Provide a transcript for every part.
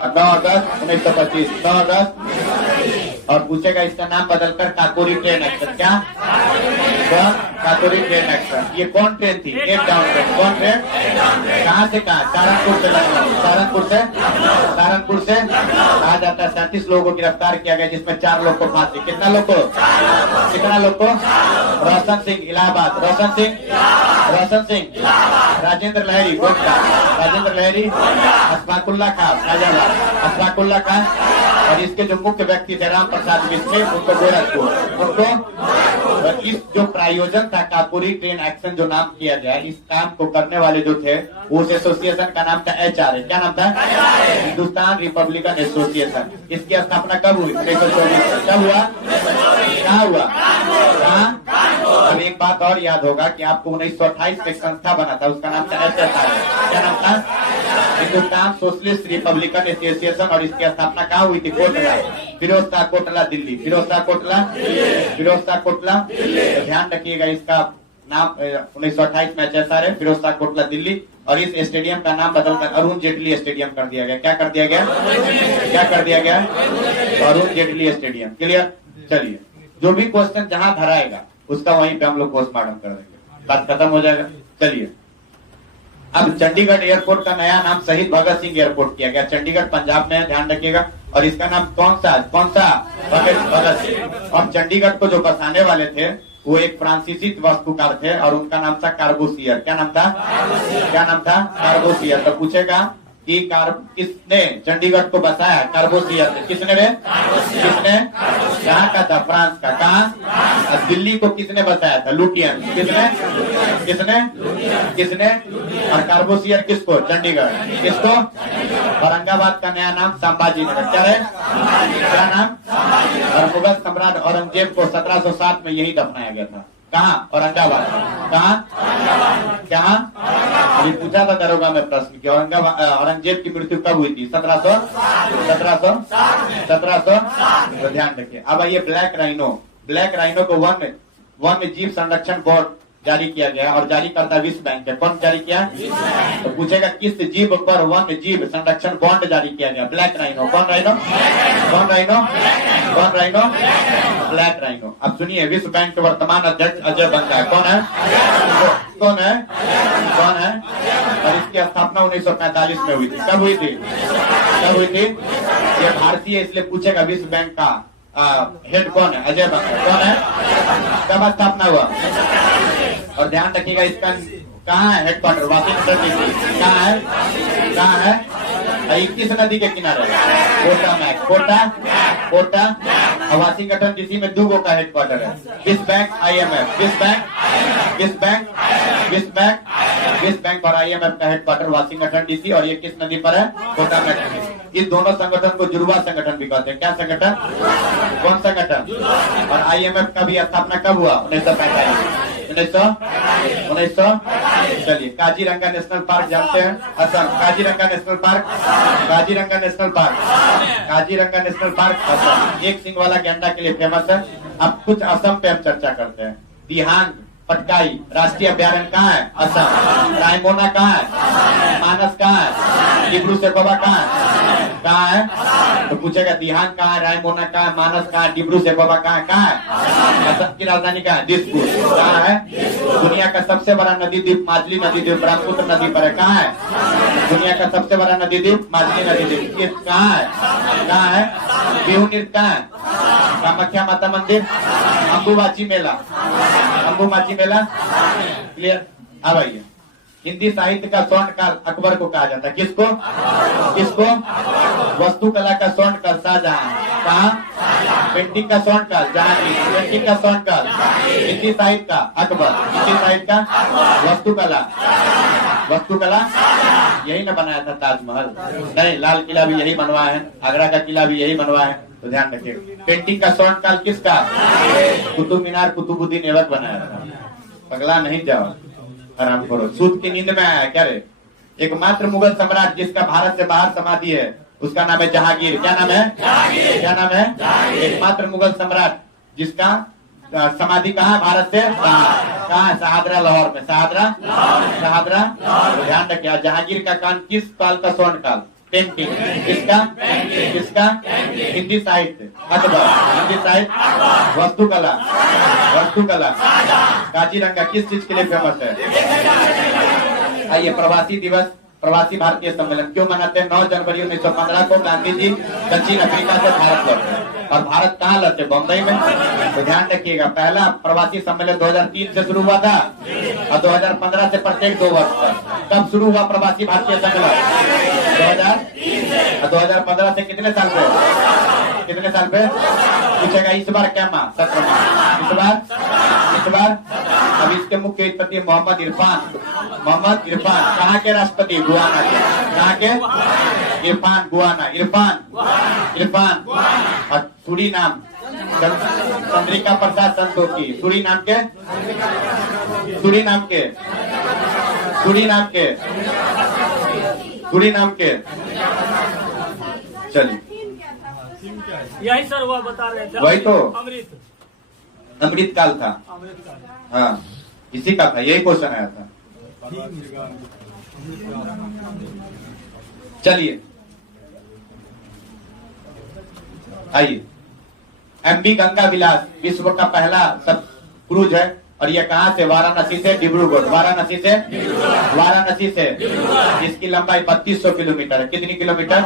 9 अगस्त 1925 9 अगस्त और पूछेगा इसका नाम बदलकर काकोरी ट्रेन एक्शन। क्या काकोरी ट्रेन एक्शन। ये कौन ट्रेन थी? एक डाउन ट्रेन। कौन ट्रेन? कहाँ से कहाँ? सहारनपुर से लखनऊ। सहारनपुर से कहा जाता है 37 लोगों को गिरफ्तार किया गया, जिसमें 4 लोग को फांसी। कितना लोग को? रोशन सिंह इलाहाबाद, रोशन सिंह राजेंद्र लहरी गोड्डा, राजेंद्र लहरी अशफाकुल्ला खां फैजाबाद, अशफाकुल्ला खां और इसके जो मुख्य व्यक्ति थे राम प्रसाद बिस्मिल, उनको गोरखपुर। उनको इस जो प्रायोजन था काकोरी ट्रेन एक्शन जो नाम किया गया, इस काम को करने वाले जो थे उस एसोसिएशन का नाम था HRA। क्या नाम था? Hindustan Republican association. इसकी स्थापना कब हुई? 1924। कब हुआ? क्या हुआ? कहाँ? अब एक बात और याद होगा कि आपको 1928 में एक संस्था बना था, उसका नाम था SSRA। क्या नाम था? Hindustan socialist Republican association. और इसकी स्थापना कहाँ हुई थी? कोटला, फिरोजशाह कोटला दिल्ली। फिरोजशाह कोटला। तो ध्यान रखिएगा इसका नाम 1928 में HSRA, फिरोजशाह कोटला दिल्ली। और इस स्टेडियम का नाम बदलकर अरुण जेटली स्टेडियम कर दिया गया। क्या कर दिया गया? अरुण जेटली स्टेडियम। क्लियर? चलिए, जो भी क्वेश्चन जहां धराएगा उसका वहीं पे हम लोग पोस्टमार्टम कर देंगे, बात खत्म हो जाएगा। चलिए, अब चंडीगढ़ एयरपोर्ट का नया नाम शहीद भगत सिंह एयरपोर्ट किया गया। चंडीगढ़ पंजाब में, ध्यान रखिएगा। और इसका नाम कौन सा? भगत सिंह। और चंडीगढ़ को जो बसाने वाले थे वो एक फ्रांसीसी वास्तुकार थे और उनका नाम था कार्बोसियर। क्या नाम था? कार्बोसियर। तो पूछेगा कि किसने चंडीगढ़ को बसाया? कार्बोसियर ने। किसने? कहाँ का था? फ्रांस का। कहाँ? दिल्ली को किसने बसाया था? लुटियन। किसने? और कार्बोसियर किसको? चंडीगढ़। किसको? औरंगाबाद का नया नाम संभाजी नगर। क्या नाम? और मुगल सम्राट औरंगजेब को 1707 में यही दफनाया गया था। कहाँ? औरंगाबाद। कहाँ? अभी पूछा था दरोगा में प्रश्न कि औरंगजेब की मृत्यु कब हुई थी? 1700। तो ध्यान रखिए। अब आइए ब्लैक राइनो को वन्य जीव संरक्षण बोर्ड जारी किया गया और जारी करता विश्व बैंक है। कौन जारी किया? तो पूछेगा किस जीव पर वन्य जीव संरक्षण बॉन्ड जारी किया गया? Black rhino. कौन राइनो? Black rhino. अब सुनिए, विश्व बैंक के वर्तमान अध्यक्ष अजय बंगा है। कौन है? और इसकी स्थापना 1945 में हुई थी। कब हुई थी? ये भारतीय, इसलिए पूछेगा विश्व बैंक का हेड कौन है? अजय बंगा। कौन है? कब स्थापना हुआ? और ध्यान रखिएगा इसका कहाँ है हेडक्वार्टर? Washington DC. कहाँ है? 21 नदी के किनारे कोटा। वाशिंगटन डीसी में 2 का हेडक्वार्टर है। विश्व बैंक, IMF। विश्व बैंक और IMF का हेडक्वार्टर वाशिंगटन डीसी। और ये किस नदी पर है? कोटा में। इस दोनों संगठन को जुड़वा संगठन भी कहते हैं। क्या संगठन? कौन संगठन? और IMF का भी स्थापना कब हुआ? 1945। चलिए, काजीरंगा नेशनल पार्क जानते हैं? असम। काजीरंगा नेशनल पार्क असम एक सिंग वाला गैंडा के लिए फेमस है। अब कुछ असम पे हम चर्चा करते हैं। दिहांग पटकाई राष्ट्रीय अभ्यारण्य कहाँ है? असम। रायमोना कहाँ है? मानस कहाँ है? डिब्रू सेखोवा कहाँ है? तो पूछेगा दिहांग कहाँ है, रायमोना कहाँ है, मानस कहाँ है, डिब्रू सेखोवा कहाँ है? असम की राजधानी कहाँ है? दिसपुर। कहाँ है? दुनिया का सबसे बड़ा नदी द्वीप माजली नदी द्वीप ब्रह्मपुत्र नदी पर है। कहाँ है? दुनिया का सबसे बड़ा नदी द्वीप माजली नदी द्वीप कहाँ है? बिहू नृत्य कहाँ है? कामाख्या माता मंदिर। अंबुबाची मेला। क्लियर? अब आइए, हिंदी साहित्य का स्वर्ण काल अकबर को कहा जाता है। किसको? वस्तुकला का स्वर्ण काल शाहजहां। कहाँ? पेंटिंग का स्वर्ण काल जहांगीर। पेंटिंग का स्वर्ण काल। हिंदी साहित्य का अकबर। हिंदी साहित्य का वस्तुकला यही ना बनाया था ताजमहल? नहीं, लाल किला भी यही बनवाया है, आगरा का किला भी यही बनवाया है। तो ध्यान रखिए, पेंटिंग का स्वर्ण काल किसका? कुतुब मीनार कुतुबुद्दीन ऐबक बनाया था। पगला नहीं जाओ, आराम करो। सूद की नींद में आया क्या रे? एकमात्र मुगल सम्राट जिसका भारत से बाहर समाधि है उसका नाम है जहांगीर। क्या नाम है? एकमात्र मुगल सम्राट जिसका समाधि कहाँ? भारत से कहाँ? शहादरा लाहौर में। शहादरा। ध्यान रखिए, जहांगीर का काल किस काल का स्वर्ण काल? पेंटिंग, किसका? किसका? हिंदी साहित्य, अकबर, हिंदी साहित्य, वस्तुकला, वस्तुकला, काजीरंगा किस चीज के लिए फेमस है? आइए, प्रवासी दिवस, प्रवासी भारतीय सम्मेलन क्यों मनाते हैं? 9 जनवरी 1915 को गांधी जी दक्षिण अफ्रीका से भारत लौटे, और भारत कहाँ लौटे? बम्बई में। तो ध्यान रखिएगा, पहला प्रवासी सम्मेलन 2003 से शुरू हुआ था और 2015 से प्रत्येक 2 वर्ष तक। कब शुरू हुआ प्रवासी भारतीय सम्मेलन? 2015 से कितने साल पे? कितने साल पे पूछेगा? इस बार क्या माह? 17 इस बार अब इसके मुख्य अधिपति मोहम्मद इरफान। मोहम्मद इरफान कहाँ के राष्ट्रपति? गुआना के। कहाँ के? इरफान, गुआना, इरफान, इरफान। और सूरीनाम, चंद्रिका प्रसाद संतोषी, सूरीनाम के, सूरीनाम के, सूरीनाम के, सूरीनाम के। चलिए, यही सर हुआ बता रहे थे। वही तो अमृत, अमृत काल था। हाँ, इसी का था, यही क्वेश्चन आया था। चलिए, आइए, एमवी गंगा विलास विश्व का पहला सब क्रूज है, और ये कहाँ से? वाराणसी से डिब्रूगढ़, वाराणसी से, वाराणसी से। इसकी लंबाई 3200 किलोमीटर है। कितनी किलोमीटर?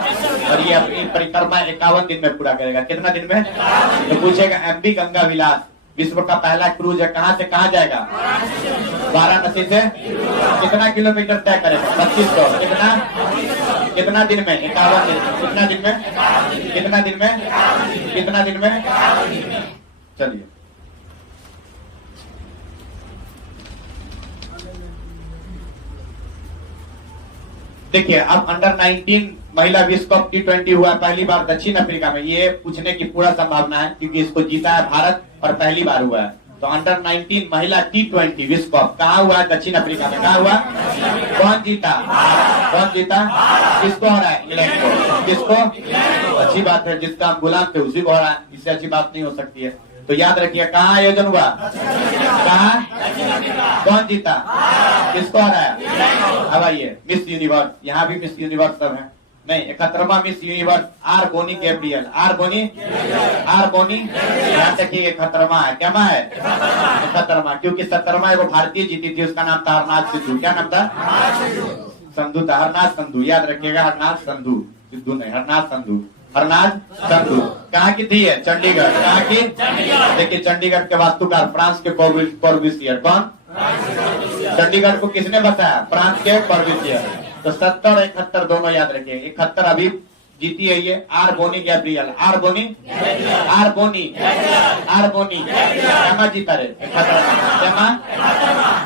और ये अपनी परिक्रमा 51 दिन में पूरा करेगा। कितना दिन में? तो पूछेगा, एमवी गंगा विलास विश्व का पहला क्रूज है, कहाँ से कहाँ जाएगा? वाराणसी से। कितना किलोमीटर तय करेगा? 3200। कितना? कितना दिन में? 51 दिन। कितना दिन में? कितना दिन में? कितना दिन में? चलिए, देखिए, अब अंडर 19 महिला विश्व कप T20 हुआ पहली बार दक्षिण अफ्रीका में। ये पूछने की पूरा संभावना है क्योंकि इसको जीता है भारत और पहली बार हुआ है। तो अंडर 19 महिला T20 विश्व कप कहाँ हुआ है? दक्षिण अफ्रीका में। कहाँ हुआ? कौन जीता? कौन जीता? किसको हरा है? इंग्लैंड को। किसको? अच्छी बात है, जिसका हम गुलाम थे उसी को हरा। इससे अच्छी बात नहीं हो सकती है। तो याद रखिए, कहाँ आयोजन हुआ? कहाँ? कौन जीता? किसको हराया? अब आइए, मिस यूनिवर्स, यहाँ भी मिस यूनिवर्स सब है। नहीं, 71वां Miss Universe R Bonney Gabriel, R Bonney, R Bonney. ध्यान रखिए, 71वां है। क्या माह है? 71वां, क्योंकि 70वां एगो भारतीय जीती थी, उसका नाम था हरनाथ सिद्धू। क्या नाम था? संधू था, हरनाथ संधू। याद रखिएगा, हरनाथ संधू, सिद्धू नहीं, हरनाथ संधू, हरनाथ संधू। कहाँ की थी? चंडीगढ़। कहाँ की? देखिए, चंडीगढ़ के वास्तुकार फ्रांस के कॉर्बुसियर। कौन? चंडीगढ़ को किसने बताया? फ्रांस के कॉर्बुसियर। तो 70 और 71 दोनों याद रखिए। 71 अभी जीती है ये R Bonney Gabriel, R Bonney, R Bonney, R Bonney. क्या जीता रे? 71। क्या?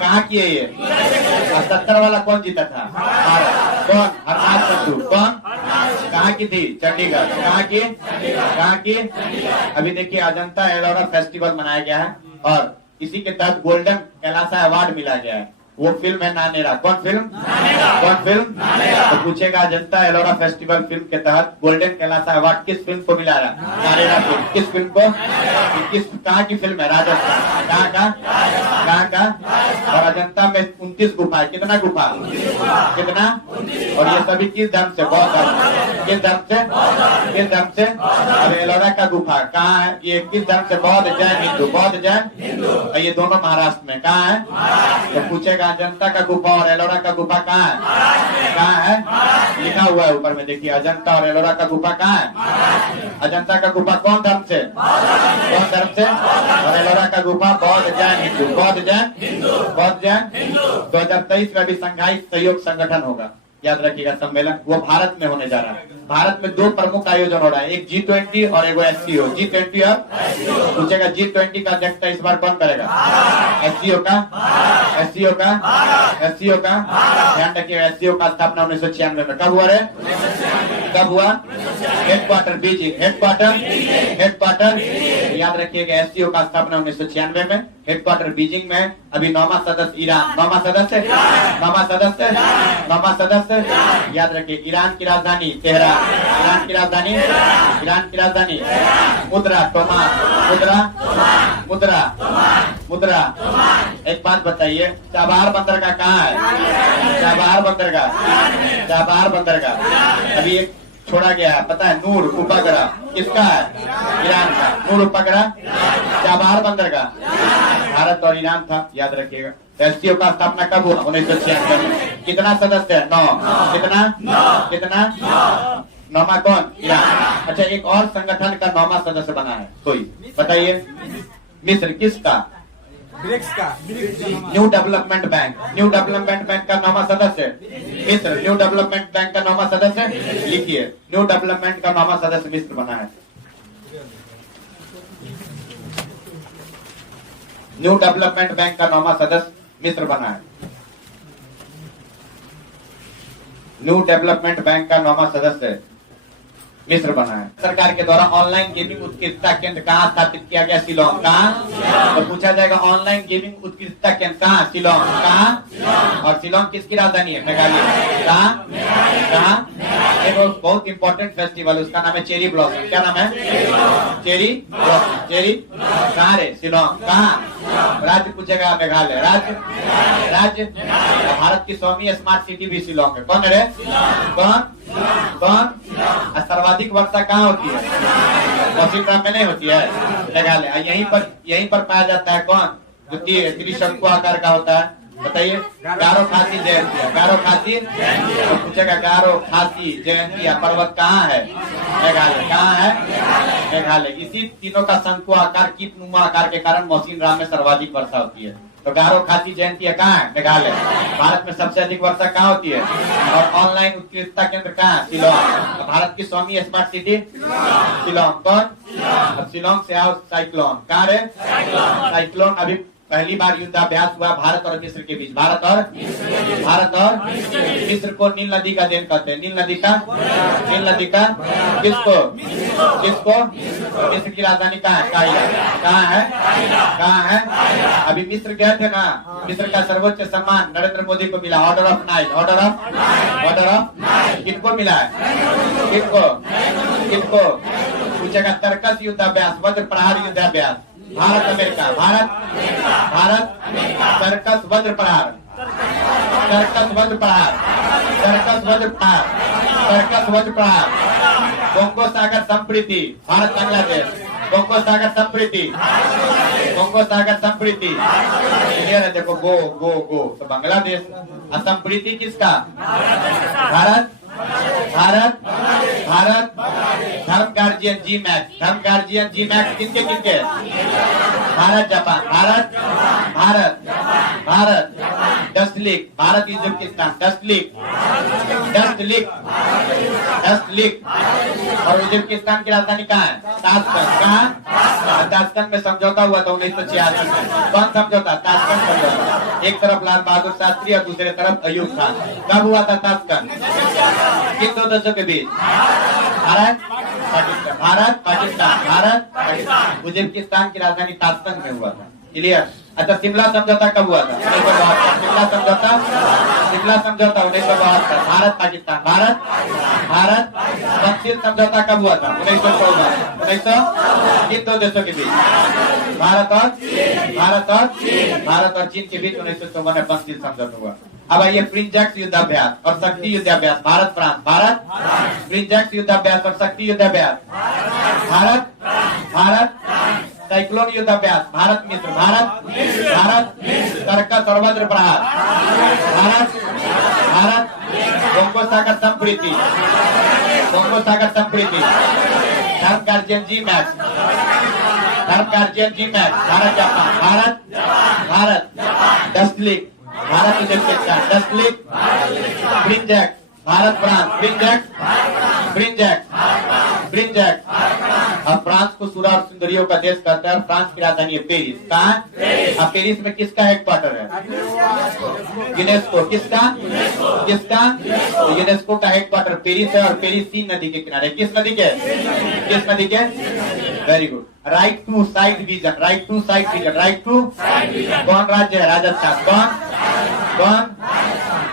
कहाँ की है ये? और 70 वाला कौन जीता था? भारत। कौन? हरनाथ संधू। कौन? कहाँ की थी? चंडीगढ़। कहाँ की? कहाँ की? अभी देखिए, अजंता एलोरा फेस्टिवल मनाया गया है और इसी के तहत गोल्डन कैलासा अवार्ड मिला गया है। वो फिल्म है नानेरा। कौन फिल्म? कौन फिल्म? तो पूछेगा, अजंता एलोरा फेस्टिवल फिल्म के तहत गोल्डन कैलासा अवार्ड किस फिल्म को मिला रहा? नानेरा फिल्म। किस फिल्म को? किस कहाँ की फिल्म है? राजस्थान। कहाँ का? कहाँ का? और अजंता में 29 गुफा है। कितना गुफा? कितना? और ये सभी किस धर्म से? बौद्ध धर्म। किस धर्म से? किस धर्म से? और एलोरा का गुफा कहाँ है? ये किस धर्म से? बौद्ध, जैन, हिंदू। बौद्ध, जैन, और ये दोनों महाराष्ट्र में। कहाँ है? तो पूछेगा, अजंता का गुफा और एलोरा का गुफा कहाँ है? कहाँ है? लिखा हुआ है ऊपर में, देखिए, अजंता और एलोरा का गुफा कहाँ है? अजंता का गुफा कौन धर्म से? कौन धर्म से? और एलोरा का गुफा बौद्ध, जैन, हिंदू। बौद्ध, जैन, बौद्ध, जैन। 2023 में भी संघाई सहयोग संगठन होगा। याद रखिएगा, सम्मेलन वो भारत में होने जा रहा है। भारत में 2 प्रमुख आयोजन हो रहा है, एक G20 और एक SCO। G20 और पूछेगा, G20 का अध्यक्षता इस बार कौन करेगा? SCO का? SCO का? SCO का? ध्यान रखिएगा, SCO का स्थापना 1996 में कब हुआ रे? कब हुआ? हेडक्वार्टर बीजिंग, हेडक्वार्टर याद रखिएगा। एससीओ का स्थापना 1996 में, हेडक्वार्टर बीजिंग में। अभी 9वां सदस्य ईरान, 9वां सदस्य याद रखिए। ईरान की राजधानी तेहरान, ईरान की राजधानी मुद्रा मुद्रा। एक बात बताइए, चाबहार बंदरगाह कहाँ है? चाबहार बंदरगाह अभी एक छोड़ा गया है, पता है? नूर उपग्रह किसका है? ईरान का। नूर उपग्रह, चाबहार बंदरगाह भारत और ईरान था, याद रखिएगा। एससीओ का स्थापना कब हुआ? 1996 में। कितना सदस्य है? 9। कितना? 9वां कौन? ईरान। अच्छा, एक और संगठन का 9वां सदस्य बना है, कोई बताइए? मिस्र। किसका? ब्रिक्स का। न्यू डेवलपमेंट बैंक का 9वां सदस्य मिस्र। न्यू डेवलपमेंट बैंक का 9वां सदस्य लिखिए। न्यू डेवलपमेंट का 9वां सदस्य मिस्र बना है। न्यू डेवलपमेंट बैंक का 9वां सदस्य मिस्र बना है। न्यू डेवलपमेंट बैंक का 9वां सदस्य मिस्र बना है। सरकार के द्वारा ऑनलाइन गेमिंग उत्कृष्टता केंद्र कहाँ स्थापित किया गया? शिलोंग। कहाँ? तो पूछा जाएगा ऑनलाइन गेमिंग उत्कृष्टता केंद्र कहाँ? शिलोंग। कहाँ? और शिलोंग किसकी राजधानी है? मेघालय। कहाँ? एक बहुत इंपॉर्टेंट फेस्टिवल, उसका नाम है चेरी ब्लॉसम। क्या नाम है? Cherry blossom. चेरी कहाँ रे? शिलोंग। कहाँ? राज्य पूछेगा मेघालय। राज्य भारत की 100वीं स्मार्ट सिटी भी शिलोंग है। कौन रे? कौन? सर्वाधिक वर्षा कहाँ होती है? मौसिनराम में नहीं होती है, मेघालय। यहीं पर पाया जाता है। कौन? जो त्रिशंकु आकार का होता है, बताइए? गारो खासी जयंतिया। गारो खासी तो पूछेगा गारो खासी जयंतिया पर्वत कहाँ है? मेघालय। कहाँ है? मेघालय। इसी तीनों का शंकु आकार, कीटनुमा आकार के कारण मौसिनराम में सर्वाधिक वर्षा होती है। तो गारो खासी जयंतिया कहाँ है? मेघालय। भारत में सबसे अधिक वर्षा कहाँ होती है? और ऑनलाइन उत्कृष्टता केंद्र कहाँ है? शिलोंग। तो भारत की 100वीं स्मार्ट सिटी शिलोंग। कौन? अब शिलोंग से आओ साइक्लोन। कहाँ रे? साइक्लोन। अभी पहली बार युद्धाभ्यास हुआ भारत और मिस्र के बीच। भारत और मिस्र को नील नदी का देन कहते हैं। नील नदी का किसको? मिस्र की राजधानी कहाँ है? काहिरा। कहाँ है? अभी मिस्र गए थे ना, मिस्र का सर्वोच्च सम्मान नरेंद्र मोदी को मिला, order of Nile. Order of किनको मिला है? किनको? पूछेगा तर्कस युद्धाभ्यास, वज्र प्रहार युद्धाभ्यास। भारत अमेरिका। भारत तर्कस वज्र प्रहार। Congo Sagar Sampriti. Bharat Bangladesh. Congo Sagar Sampriti clear है? देखो गो तो बांग्लादेश। असंप्रीति किसका? भारत। धर्म गार्जियन जी मैक्स किनके? Bharat Japan. Bharat Dustlik. Bharat Uzbekistan. Dust league. और उज्बेकिस्तान की राजधानी कहाँ है? ताशकंद। कहाँ? ताशकंद में समझौता हुआ था 1986 में। कौन समझौता? ताशकंद समझौता। एक तरफ लाल बहादुर शास्त्री और दूसरे तरफ अयूब खान। कब हुआ था ताशकंद? किन दो देशों के बीच? भारत पाकिस्तान। उज्बेकिस्तान की राजधानी ताशकंद में हुआ था। क्लियर? अच्छा, शिमला समझौता कब हुआ था? 1972। शिमला समझौता 1972। भारत पाकिस्तान। भारत पंचशील समझौता कब हुआ था? 1914। किन दो देशों के बीच? भारत और चीन के बीच 1954 में पंचशील समझौता हुआ। अब आइए प्रिंजैक्स युद्धाभ्यास और शक्ति युद्धाभ्यास। भारत फ्रांस। प्रिंजैक्स युद्धाभ्यास और शक्ति युद्धाभ्यास। भारत साइक्लोन युद्धाभ्यास। भारत मिस्र। भारत तर्कस और Vajra Prahar. Bharat Congo Sagar Sampriti. Dharma Guardian JIMEX. Bharat Japan. Bharat Dustlik. Bharat Uzbekistan. Dustlik. ब्रिंजैक्स। भारत फ्रांस। ब्रिंजैक्स। अब फ्रांस को सूरा और सुंदरियों का देश कहता है। फ्रांस की राजधानी है पेरिस। कहाँ? अब पेरिस में किसका हेडक्वार्टर है? यूनेस्को। किसका? किसका? यूनेस्को का हेडक्वार्टर पेरिस है और पेरिस सीन नदी के किनारे। किस नदी के? किस नदी के? Very good. Right to sight vision. Right to sight vision. Right to कौन राज्य है? राजस्थान। कौन?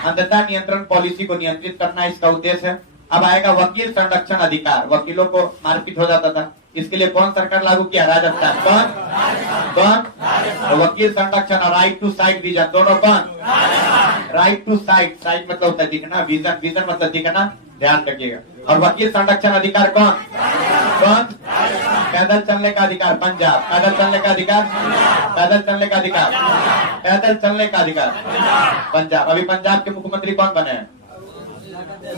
अंधता नियंत्रण पॉलिसी को नियंत्रित करना इसका उद्देश्य है। अब आएगा वकील संरक्षण अधिकार। वकीलों को मारपीट हो जाता था, इसके लिए कौन सरकार लागू किया? राजस्थान। कौन? वकील संरक्षण और राइट टू साइट विजन दोनों कौन? Right to site. साइट मतलब होता है दिखना, विजन मतलब दिखना, ध्यान रखिएगा। और वकील संरक्षण अधिकार कौन? पैदल चलने का अधिकार पंजाब। पैदल चलने का अधिकार पंजाब। अभी पंजाब के मुख्यमंत्री कौन बने हैं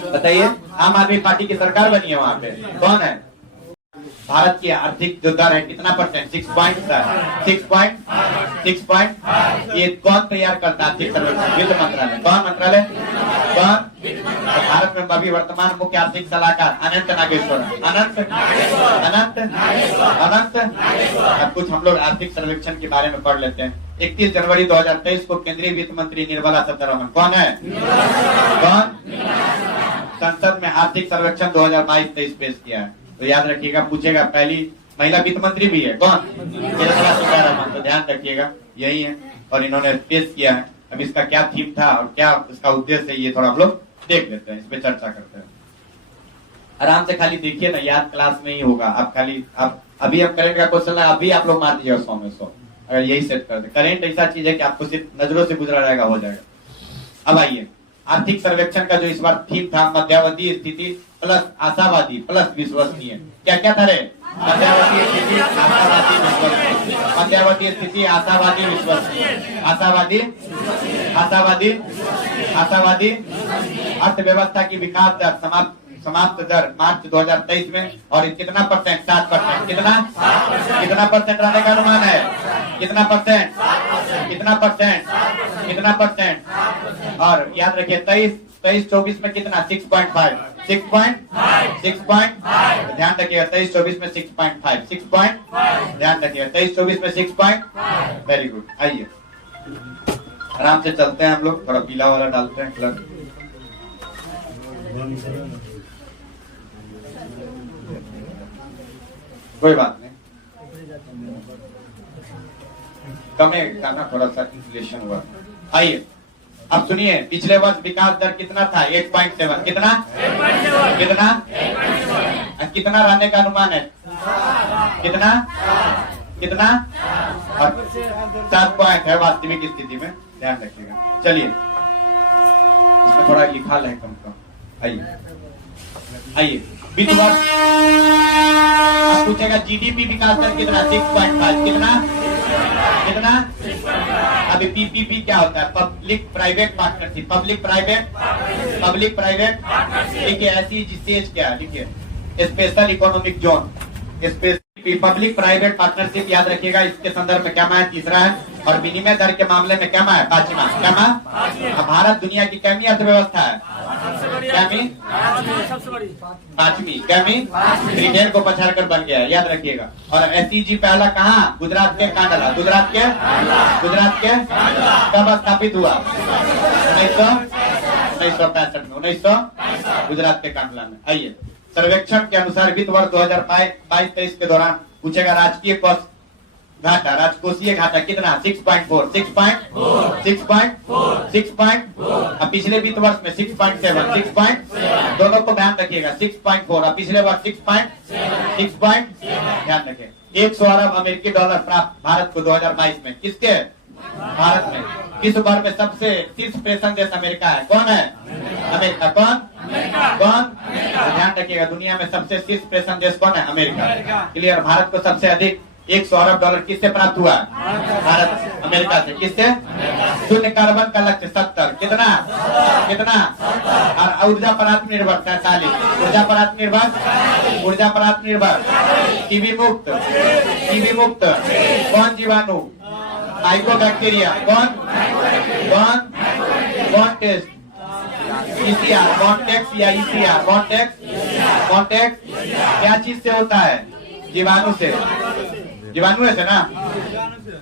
बताइए? आम आदमी पार्टी की सरकार बनी है, वहाँ पे कौन है? भारत की आर्थिक जो दर है कितना परसेंट? 6.6 ये कौन तैयार करता है? आर्थिक सर्वेक्षण वित्त मंत्रालय। कौन मंत्रालय? कौन? भारत में अभी वर्तमान मुख्य आर्थिक सलाहकार अनंत नागेश्वर। अनंत। अब कुछ हम लोग आर्थिक सर्वेक्षण के बारे में पढ़ लेते हैं। 31 जनवरी 2023 को केंद्रीय वित्त मंत्री निर्मला सीतारमण कौन है? कौन? संसद में आर्थिक सर्वेक्षण 2022-23 पेश किया है। तो याद रखिएगा, पूछेगा। पहली महिला वित्त मंत्री भी है। कौन? निर्मला सीतारमण। तो ध्यान रखिएगा, यही है और इन्होंने पेश किया है। अब इसका क्या थीम था और क्या इसका उद्देश्य है, ये थोड़ा हम लोग देख लेते हैं, इस पे चर्चा करते हैं। आराम से खाली देखिए ना, याद क्लास में ही होगा। आप खाली अभी हम करेंट का क्वेश्चन है, अभी आप लोग मार दीजिएगा 100 में 100। अगर यही सेट कर दे। करेंट ऐसा चीज है कि आपको सिर्फ नजरों से गुजरा रहेगा, हो जाएगा। अब आइए, आर्थिक सर्वेक्षण का जो इस बार थीम था, मध्यावधि स्थिति प्लस आशावादी प्लस विश्वसनीय। क्या क्या था रे? मध्यावधि स्थिति, आशावादी, विश्वसनीय। मध्यावधि स्थिति, आशावादी, विश्वसनीय। आशावादी अर्थव्यवस्था की विकास दर समाप्त दर मार्च 2023 में और कितना परसेंट? 7%। कितना परसेंट रहने का अनुमान है? कितना परसेंट? और याद रखिए 23-24 में कितना? 6.5। ध्यान रखिएगा, 23-24 में 6.5। ध्यान रखिएगा, 23-24 में 6. Very good. आइए आराम से चलते हैं हम लोग। थोड़ा पीला वाला डालते हैं कलर। कोई बात नहीं, कम करना, थोड़ा सा इंफ्लेशन हुआ। आइए अब सुनिए, पिछले वर्ष विकास दर कितना था? 8.7। कितना रहने का अनुमान है? कितना? और 7 पॉइंट है वास्तविक स्थिति में, ध्यान रखिएगा। चलिए इसमें थोड़ा लिखा है कम। आइए वित्त वर्ष पूछेगा जीडीपी विकास दर कितना? 6.5। कितना? अभी पीपीपी क्या होता है? Public private partnership. Public private देखिए, ऐसी स्टेज क्या है? देखिए, special economic zone, public private partnership. याद रखिएगा, इसके संदर्भ में क्या है? तीसरा है। और विनिमय दर के मामले में क्या है? 5वां। भारत दुनिया की कैमी अर्थव्यवस्था है? पांचवी। ब्रिटेन को पछाड़ कर बन गया है, याद रखिएगा। और एसईजी पहला कहाँ? गुजरात के कांडला। गुजरात के कब स्थापित हुआ? 1965 में। 1900 गुजरात के कांडला में। आइए, सर्वेक्षण के अनुसार वित्त वर्ष 2022-23 के दौरान पूछेगा राजकोषीय घाटा कितना? 6.4। अब पिछले वित्त वर्ष में 6.7। दोनों को ध्यान रखिएगा, 6.4 और पिछले वर्ष 6. ध्यान रखें। 100 अरब अमेरिकी डॉलर प्राप्त भारत को 2022 में। किसके? भारत में। विश्व भर में सबसे शीर्ष प्रेषण देश अमेरिका है। कौन है? अमेरिका। कौन? ध्यान रखिएगा, दुनिया में सबसे शीर्ष प्रेषण देश कौन है? अमेरिका। क्लियर। भारत को सबसे अधिक 100 अरब डॉलर किससे प्राप्त हुआ? भारत। अमेरिका से। किससे? शून्य कार्बन का लक्ष्य 70। कितना? और ऊर्जा पर आत्मनिर्भर 43। ऊर्जा पर आत्मनिर्भर। टीबी मुक्त। कौन जीवाणु? माइक्रोबैक्टीरिया। कौन टेस्ट? ECR। कॉन्टेक्ट या ECR? कॉन्टेक्ट क्या चीज से होता है? जीवाणु से, जीवाणु है ना,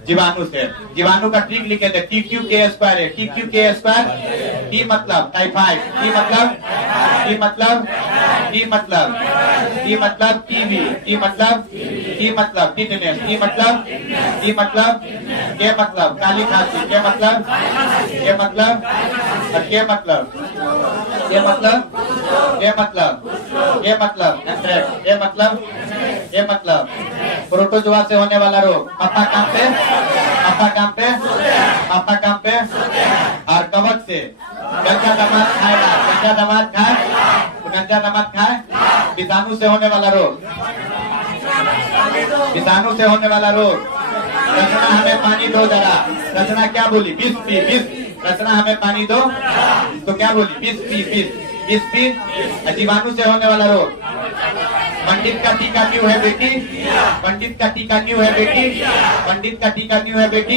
जीवाणु से। जीवाणु का ट्रिक लिखे थे, TQK² है, TQK²। टी मतलब टाइफाइड, टी मतलब टीबी, टी मतलब टिटनेस, टी मतलब के मतलब काली खांसी, के मतलब प्रोटोजोआ से होने वाला रोग। पापा काम पे और कवच से। गंजा दमाद खाए, विषाणु से होने वाला रोग। रचना हमें पानी दो जरा। रचना क्या बोली? 20 पी। रचना हमें पानी दो तो क्या बोली? 20 पी। जीवाणु से होने वाला रोग। पंडित का टीका क्यों है बेटी?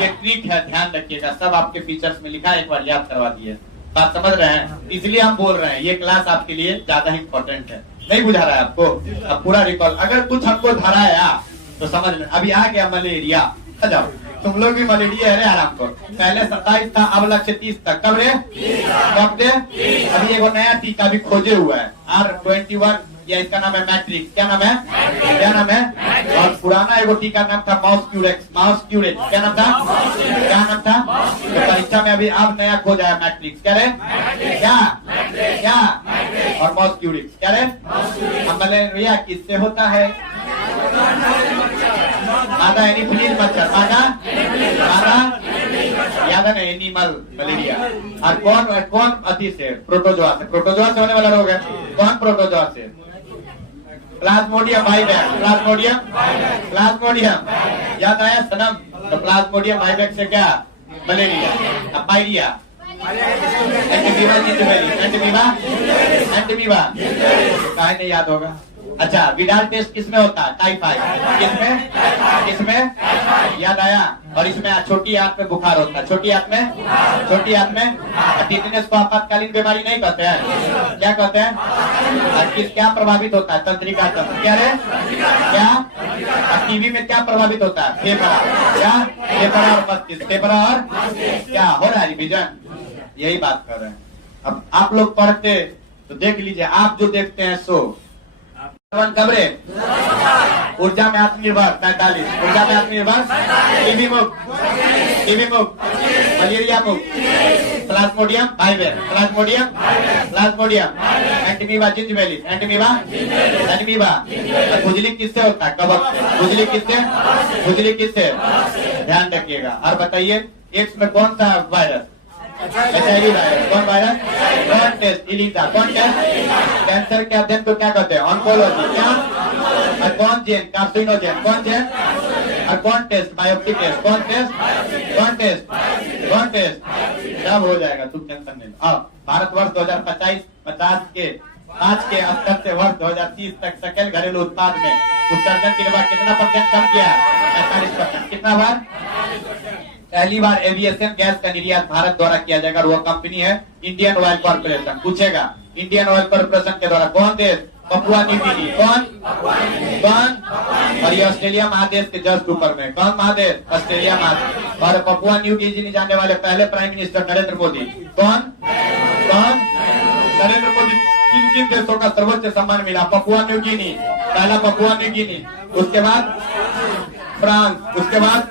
ये ट्रिक है, ध्यान रखिएगा। सब आपके फीचर्स में लिखा है, एक बार याद करवा दिए। बात समझ रहे हैं? इसलिए हम बोल रहे हैं ये क्लास आपके लिए ज्यादा इम्पोर्टेंट है। नहीं बुझा रहा है आपको? अब पूरा रिकॉल, अगर कुछ हमको धराया तो समझ लें। अभी आ गया मलेरिया, आ जाओ तुम लोग भी मलेरिया है रे आराम को। पहले 27 था, अब लक्ष्य 30 तक। कब रे? अभी एक नया टीका भी खोजे हुआ है, R21, या इसका नाम है मैट्रिक्स। क्या नाम है? और पुराना एगो टीका नाम था माउस क्यूरेक्स। क्या नाम था? तो परीक्षा में अभी अब नया खोजा है मैट्रिक्स। क्या रे? क्या? और माउस क्यूरेक्स क्या रे? मलेरिया किससे होता है? मादा एनीफिलीज मच्छर, मादा याद है ना, एनिमल मलेरिया। और कौन अति से? प्रोटोजोआ से होने वाला रोग है। कौन प्रोटोजोआ से? Plasmodium vivax. प्लाज्मोडियम याद आया सनम? तो प्लाज्मोडियम वाइवेक्स से क्या? मलेरिया। अब पायरिया, एंटीमीबा काहे नहीं याद होगा? अच्छा, विडाल टेस्ट किसमें होता है? टाइफाइड। किसमें? याद आया? और इसमें छोटी आंत में बुखार होता है। छोटी आंत में टिटनेस को आपातकालीन बीमारी नहीं कहते हैं। क्या कहते हैं? क्या प्रभावित होता है? तंत्रिका तंत्र। क्या है? क्या? टीबी में क्या प्रभावित होता है? फेफड़ा और मस्तिष्क। क्या हो रहा है? रिविजन। यही बात कर रहे हैं। अब आप लोग पढ़ते तो देख लीजिए, आप जो देखते हैं सो कमरे। ऊर्जा में आत्मनिर्भर 45। ऊर्जा में आत्मनिर्भर। टीबी मुक्त, मलेरिया मुक्त, प्लाज्मोडियम एंटीमीबा जिंजिबेलिस, एंटीमीबा। खुजली किससे होता है? कवक। खुजली किससे? ध्यान रखिएगा। और बताइए, एड्स में कौन सा वायरस? HIV virus. कौन वायरस? कौन टेस्ट? इलिसा। कौन टेस्ट? कैंसर के अध्ययन को क्या कहते हैं? ऑन्कोलॉजी। क्या? और कौन जेन? कार्सिनोजेन। कौन जेन? और कौन टेस्ट? Biopsy test. कौन टेस्ट? सब हो जाएगा, तुम टेंशन नहीं। अब भारतवर्ष 2050 के 5 के स्तर से वर्ष 2030 तक सकल घरेलू उत्पाद में उत्सर्जन की निर्वाह कितना % कम किया है? 45%। कितना बार? पहली बार एविएशन गैस का निर्यात भारत द्वारा किया जाएगा। और वो कंपनी है इंडियन ऑयल कॉर्पोरेशन। पूछेगा, इंडियन ऑयल कॉर्पोरेशन के द्वारा कौन देश? Papua New Guinea. कौन? और ये ऑस्ट्रेलिया महादेश के जस्ट ऊपर में। कौन महादेश? ऑस्ट्रेलिया महादेश। और पपुआ न्यू गिनी जाने वाले पहले प्राइम मिनिस्टर नरेंद्र मोदी। कौन? नरेंद्र मोदी। किन देशों का सर्वोच्च सम्मान मिला? पपुआ न्यू गिनी, पहला पपुआ न्यू गिनी, उसके बाद फ्रांस, उसके बाद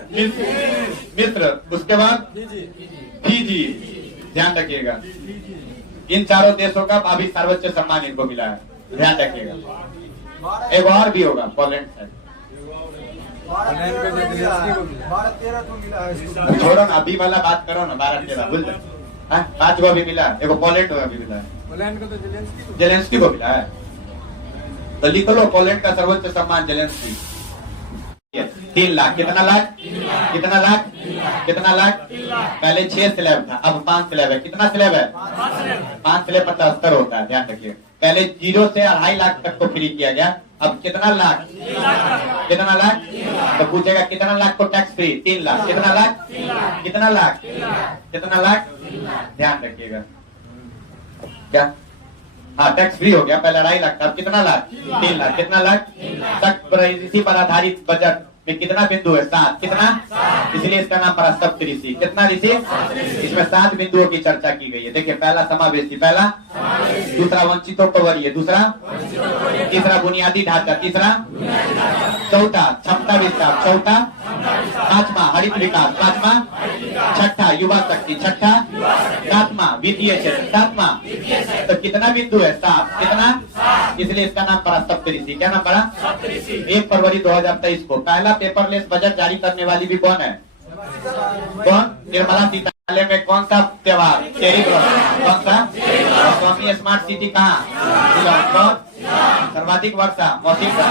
मिस्र, उसके बाद फिजी। ध्यान रखिएगा, इन चारों देशों का अभी सर्वोच्च सम्मान इनको मिला है। ध्यान रखिएगा। एक और भी होगा, पोलैंड है। छोड़ो ना, अभी वाला बात करो ना। 12-13 भूल जाए। 5 को भी मिला, एक पोलैंड को भी मिला है। पोलैंड को तो जेलेंस्की को मिला है। तो लिख लो, पोलैंड का सर्वोच्च सम्मान जेलेंस्की। 3 लाख। कितना लाख? पहले 6 स्लैब था, अब 5 स्लैब है। कितना स्लैब है? 5 स्लैब 75 होता है। ध्यान रखिए, पहले 0 से 2.5 लाख तक को फ्री किया गया। अब कितना लाख? तो पूछेगा कितना लाख को टैक्स फ्री? 3 लाख। कितना लाख? ध्यान रखिएगा। क्या हाँ टैक्स फ्री हो गया, पहले 2.5 लाख था, अब कितना लाख? 3 लाख। कितना लाख तक पर इसी पर आधारित बजट में कितना बिंदु है? 7। कितना? इसलिए इसका नाम पड़ा सप्तऋषि। कितना ऋषि? इसमें 7 बिंदुओं की चर्चा की गई है। देखिए, पहला समावेशी, पहला, दूसरा वंचितों को वरीय, दूसरा, तीसरा बुनियादी ढांचा, तीसरा, चौथा क्षमता विस्तार, चौथा, पांचवा हरित विकास, पांचवा, छठा युवा शक्ति, छठा, सातवां वित्तीय क्षेत्र, सातवां। तो कितना बिंदु है? 7। कितना? इसलिए इसका नाम पड़ा सप्तऋषि। क्या नाम पड़ा? 1 फरवरी 2023 को पहला पेपरलेस बजट जारी करने वाली भी कौन है? कौन? निर्मला सीतारमण। में कौन सा त्योहार? Cherry blossom. कौन सा? स्वामी स्मार्ट सिटी कहाँ? कौन? सर्वाधिक वर्षा, मौसम का,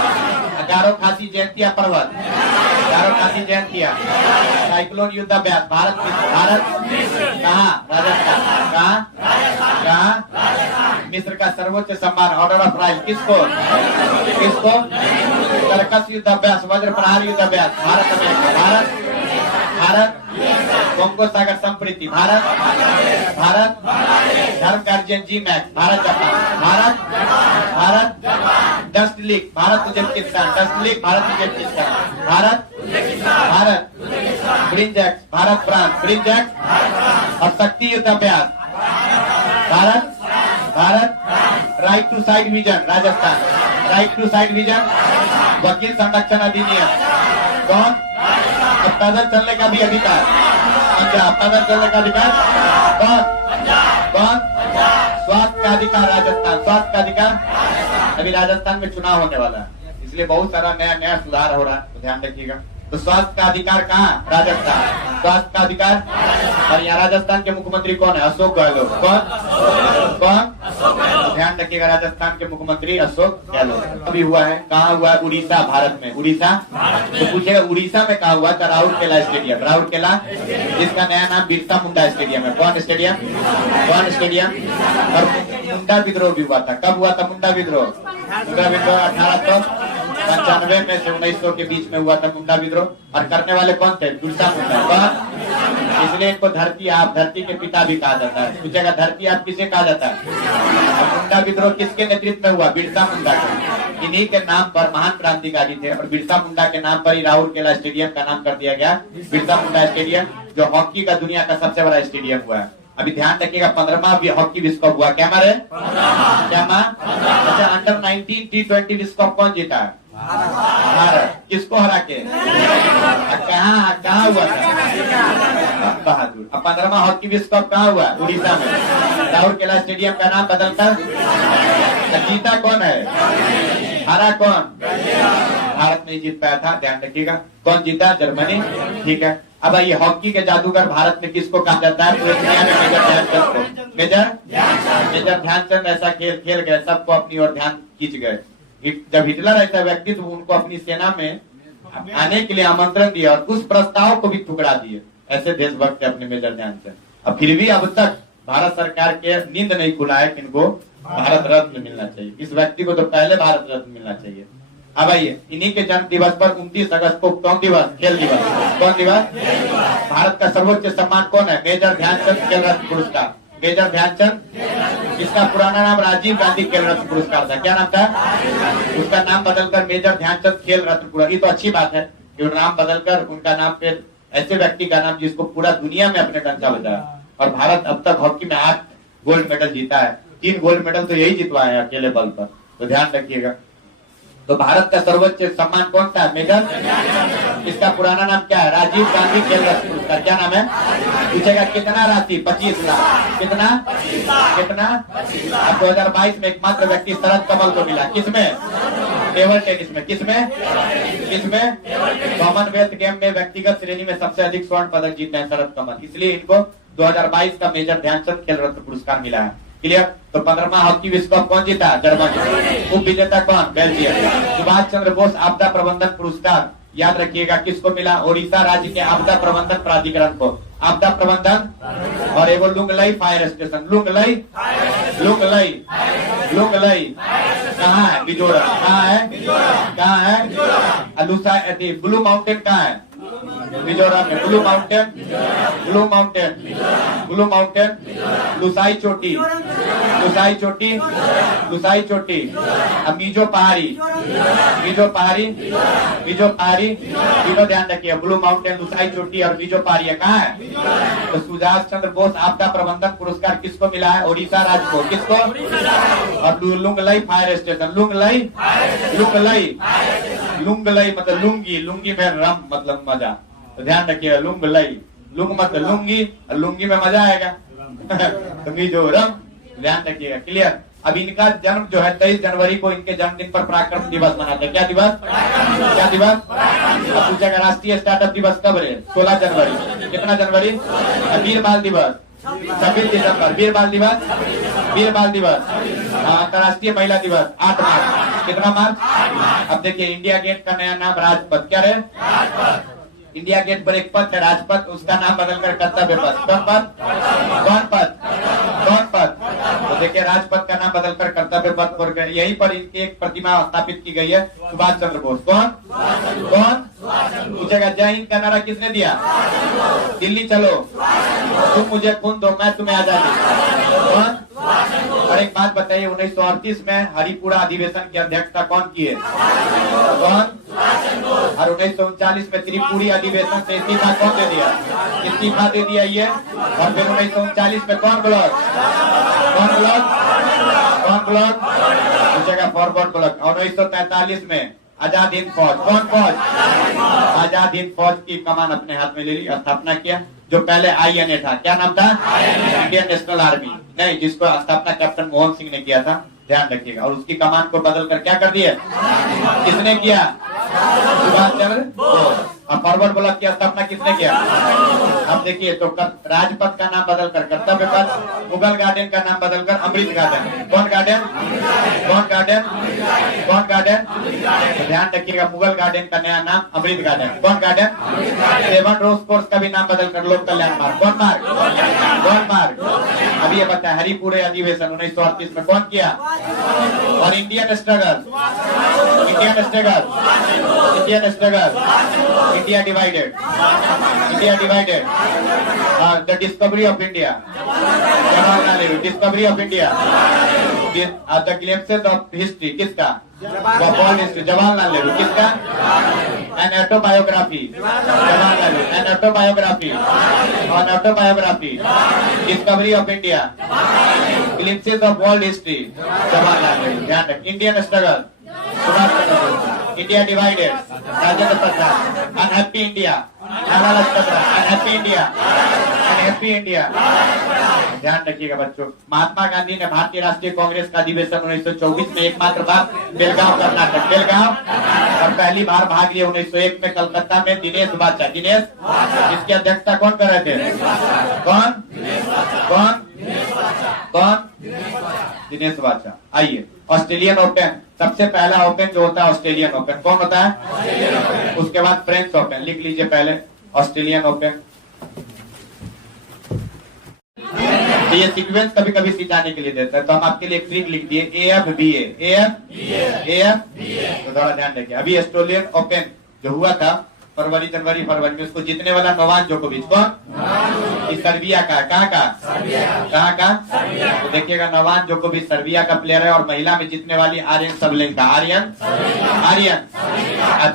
हजारों खासी जयंतियां पर्वत, हजारों खासी जयंतियां, साइक्लोन युद्धाभ्यास, भारत कहाँ? राजस्थान। कहाँ? मिस्र का सर्वोच्च सम्मान ऑर्डर ऑफ राइज किसको? सर्कस युद्धाभ्यास, वज्र प्रहार युद्धाभ्यास, भारत में। Bharat Congo Sagar Sampriti, Bharat Dharma Guardian JIMEX, Bharat Japan, Bharat Dustlik, Bharat Uzbekistan, Dustlik, Bharat Uzbekistan, Bharat ब्रिंजैक्स, भारत फ्रांस, ब्रिंजैक्स। और शक्ति युद्धाभ्यास, Bharat right to side vision, Rajasthan, right to side vision. वकील संरक्षण अधिनियम, कौन? पैदल चलने का भी अधिकार, पंजाब। पैदल चलने का अधिकार कौन? स्वास्थ्य का अधिकार, राजस्थान। स्वास्थ्य का अधिकार, अभी राजस्थान में चुनाव होने वाला है, इसलिए बहुत सारा नया सुधार हो रहा है, तो ध्यान रखिएगा। तो स्वास्थ्य का अधिकार कहाँ? राजस्थान। स्वास्थ्य का अधिकार। और यहाँ राजस्थान के मुख्यमंत्री कौन है? अशोक गहलोत। कौन? ध्यान रखिएगा, राजस्थान के मुख्यमंत्री अशोक गहलोत। अभी हुआ है, कहाँ हुआ है? उड़ीसा, भारत में। उड़ीसा, तो पूछेगा उड़ीसा में कहाँ हुआ? राउरकेला स्टेडियम, राउरकेला, जिसका नया नाम बिरसा मुंडा स्टेडियम है। कौन स्टेडियम? और मुंडा विद्रोह भी हुआ था। कब हुआ था मुंडा विद्रोह? 1895 में से 1900 के बीच में हुआ था मुंडा विद्रोह। और करने वाले कौन थे? बिरसा मुंडा। कौन? इसलिए इनको धरती आप, धरती के पिता भी कहा जाता है। पूछेगा धरती आप किसे कहा जाता है? मुंडा विद्रोह किसके नेतृत्व में हुआ? बिरसा मुंडा के। इन्हीं के नाम पर महान क्रांतिकारी थे, और बिरसा मुंडा के नाम पर ही राउरकेला स्टेडियम का नाम कर दिया गया बिरसा मुंडा स्टेडियम, जो हॉकी का दुनिया का सबसे बड़ा स्टेडियम हुआ है। अभी ध्यान रखिएगा, 15वां हॉकी विश्व कप हुआ। क्या मारे? क्या मां? अच्छा, अंडर 19 T20 विश्व कप कौन जीता है? भारत। किसको हरा के? कहाँ हुआ था? बहादुर। अब 15वां हॉकी विश्व कप कहाँ हुआ? उड़ीसा में, राउरकेला स्टेडियम का नाम बदलकर। जीता कौन है? हारा कौन? भारत नहीं जीत पाया था, ध्यान रखिएगा। कौन जीता? जर्मनी। ठीक है, अब ये हॉकी के जादूगर भारत में किसको कहा जाता है? पूरी दुनिया में मेजर ध्यानचंद को। मेजर ध्यानचंद ऐसा खेल गए, सबको अपनी ओर ध्यान खींच गए। जब हिटलर ऐसा व्यक्ति, तो उनको अपनी सेना में आने के लिए आमंत्रण दिया, और उस प्रस्ताव को भी ठुकरा दिए। ऐसे देशभक्त अपने मेजर ध्यानचंद। अब फिर भी अब तक भारत सरकार के नींद नहीं खुला है कि इनको भारत रत्न मिलना चाहिए। इस व्यक्ति को तो पहले भारत रत्न मिलना चाहिए। अब आइए, इन्हीं के जन्म दिवस पर 29 अगस्त को कौन दिवस? खेल दिवस। कौन दिवस? भारत का सर्वोच्च सम्मान कौन है? मेजर ध्यानचंद खेल रत्न पुरस्कार। मेजर ध्यानचंद, इसका पुराना नाम राजीव गांधी खेल रत्न पुरस्कार था। क्या नाम था? उसका नाम बदलकर मेजर ध्यानचंद खेल रत्न पुरस्कार। ये तो अच्छी बात है कि नाम बदलकर उनका नाम, फिर ऐसे व्यक्ति का नाम जिसको पूरा दुनिया में अपने डंका बजाया। और भारत अब तक हॉकी में 8 गोल्ड मेडल जीता है। 3 गोल्ड मेडल तो यही जितवाए हैं अकेले बल पर, तो ध्यान रखिएगा। तो भारत का सर्वोच्च सम्मान कौन सा है? मेजर। इसका पुराना नाम क्या है? राजीव गांधी खेल रत्न पुरस्कार। क्या नाम है? पूछेगा कितना राशि? 25 लाख। कितना? अब 2022 में एकमात्र व्यक्ति शरद कमल को मिला। किसमें? टेबल टेनिस में। किसमें? कॉमनवेल्थ गेम में व्यक्तिगत श्रेणी में सबसे अधिक स्वर्ण पदक जीते हैं शरद कमल, इसलिए इनको 2022 का मेजर ध्यानचंद खेल रत्न पुरस्कार मिला है। क्लियर? तो 15वां हॉकी विश्व कप कौन जीता? जर्मनी। उप विजेता कौन? बेल्जियम। सुभाष चंद्र बोस आपदा प्रबंधन पुरस्कार याद रखिएगा किसको मिला? ओडिशा राज्य के आपदा प्रबंधन प्राधिकरण को। आपदा प्रबंधन। और एगो लुंगलई फायर स्टेशन। लुंगलई कहाँ है? मिजोरम। कहाँ है? अलूसा। ब्लू माउंटेन कहाँ है? मिजोरम में blue mountain, blue mountain, blue mountain, Lushai चोटी, लुसाई चोटी, लुसाई चोटी। अब मिजो पहाड़ी, मिजो पहाड़ी, मिजो पहाड़ी, तीनों ध्यान रखिए। ब्लू माउंटेन, लुसाई चोटी और मिजो पहाड़ी कहाँ है? तो सुभाष चंद्र बोस आपदा प्रबंधन पुरस्कार किसको मिला है? ओडिशा राज्य को। किसको? और लुंगलई फायर स्टेशन, लुंगलई, लुंगलई, लुंगलई मतलब लुंगी, लुंगी में रम मतलब मजा, तो ध्यान रखिएगा। लुंगलई, लुंग मतलब लुंगी, और लुंगी में मजा आएगा। तो मिजोरम, ध्यान रखिएगा। क्लियर? अब इनका जन्म जो है 23 जनवरी को इनके जन्मदिन पर पराक्रम दिवस मनाते हैं। क्या दिवस? क्या दिवस? अब पूछेगा राष्ट्रीय स्टार्टअप दिवस कब है? 16 जनवरी। कितना जनवरी? वीर बाल दिवस 26 दिसंबर। वीर बाल दिवस, वीर बाल दिवस। अंतर्राष्ट्रीय महिला दिवस 8 मार्च। कितना मार्च? अब देखिए इंडिया गेट का नया नाम राजपथ। क्या रहे? इंडिया गेट पर एक पथ है राजपथ, उसका नाम बदलकर कर्तव्य पथ। कौन पथ? कौन पथ? कौन पथ? तो देखिए राजपथ का नाम बदलकर कर्तव्य पथ कर गए। यहीं पर इनकी एक प्रतिमा स्थापित की गई है, सुभाष चंद्र बोस। कौन? कौन? पूछेगा जय हिंद का नारा किसने दिया? दिल्ली चलो, तुम मुझे खून दो मैं तुम्हें आजादी। कौन? और एक बात बताइए, 1938 में हरिपुरा अधिवेशन की अध्यक्षता कौन की है? कौन? और 1939 में त्रिपुरी अधिवेशन से इस्तीफा कौन दे दिया? इस्तीफा दे दिया ये। और फिर 1939 में कौन ब्लॉक? कौन ब्लॉक? कौन ब्लॉक? पूछेगा फॉरवर्ड ब्लॉक। और 1943 में आजाद हिंद फौज। कौन फौज? आजाद हिंद फौज की कमान अपने हाथ में ले ली, स्थापना किया। जो पहले INA था, क्या नाम था? इंडियन नेशनल आर्मी नहीं, जिसको स्थापना कैप्टन मोहन सिंह ने किया था। ध्यान रखिएगा। और उसकी कमान को बदलकर क्या कर दिया? किसने किया? सुभाष चंद्र बोस। और फॉरवर्ड ब्लॉक की स्थापना किसने किया? अब देखिए, तो राजपथ का नाम बदलकर कर्तव्य पथ, मुगल गार्डन का नाम बदलकर अमृत गार्डन। कौन गार्डन? कौन गार्डन? कौन गार्डन? तो ध्यान रखिएगा, मुगल गार्डन का नया नाम अमृत गार्डन। कौन गार्डन? 7 रोज कोर्स का भी नाम बदलकर लोक कल्याण मार्ग। कौन मार्ग? कौन मार्ग? अब ये बताए हरिपुरे अधिवेशन 1938 में कौन किया? और Indian struggle, Indian struggle, Indian struggle, India divided, India divided, the discovery of India, Jawaharlal Nehru, discovery of India, the glimpses of history किसका? हिस्ट्री, जवाहरलाल नेहरू। किसका? An autobiography, Jawaharlal Nehru. An autobiography, on autobiography, discovery of India, glimpses of world history, Jawaharlal Nehru. ध्यान रखें। Indian struggle, Subhash Chandra Bose. India divided, Rajendra Prasad. Unhappy India, Lala Lajpat Rai. Unhappy India, unhappy India. ध्यान रखिएगा बच्चों। महात्मा गांधी ने भारतीय राष्ट्रीय कांग्रेस का अधिवेशन 1924 में एकमात्र बार बेलगांव कर्नाटक, बेलगांव, और पहली बार भाग लिया 1901 में कलकत्ता में दिनेश बादशाह। दिनेश, इसकी अध्यक्षता कौन कर रहे थे? कौन? कौन? कौन? दिनेश बादशाह। आइए, ऑस्ट्रेलियन ओपन, सबसे पहला ओपन जो होता है ऑस्ट्रेलियन ओपन, कौन होता है? उसके बाद फ्रेंच ओपन, लिख लीजिए पहले ऑस्ट्रेलियन ओपन। तो ये सीक्वेंस कभी कभी सिखाने के लिए देता है, तो हम आपके लिए एक ट्रिक लिख दिए, AFBA, AF, तो थोड़ा ध्यान रखिए। अभी ऑस्ट्रेलियन ओपन जो हुआ था फरवरी में, उसको जीतने वाला नोवाक जोकोविच। कौन? सर्बिया का। कहाँ का? कहाँ का? तो देखिएगा, नोवाक जोकोविच सर्बिया का प्लेयर है। और महिला में जीतने वाली आर्यन सबलेंका। आर्यन, आर्यन।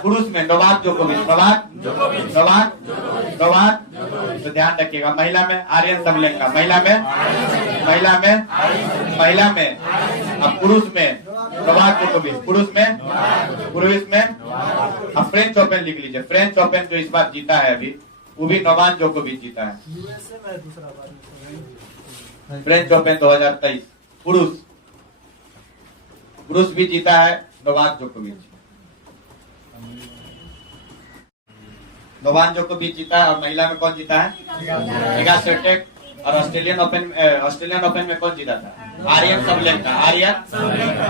पुरुष में नोवाक जोकोविच, नोवाक, नोवाक, नोवाक। तो ध्यान रखिएगा, महिला में आर्यन सबलेंका, महिला में, महिला में, महिला में। अब पुरुष में नोवाक जोकोविच, पुरुष में, पुरुष में। अब फ्रेंच ओपन लिख लीजिए। फ्रेंच ओपन जो इस बार जीता है अभी, वो भी नोवाक जोकोविच जीता है। फ्रेंच ओपन 2023 पुरुष, पुरुष भी जीता है नोवाक जोकोविच। नोवाक जोकोविच जीता है। और महिला में कौन जीता है? Iga Swiatek. और ऑस्ट्रेलियन ओपन में कौन जीता था? आर्यन सबलेंका। आर्यन,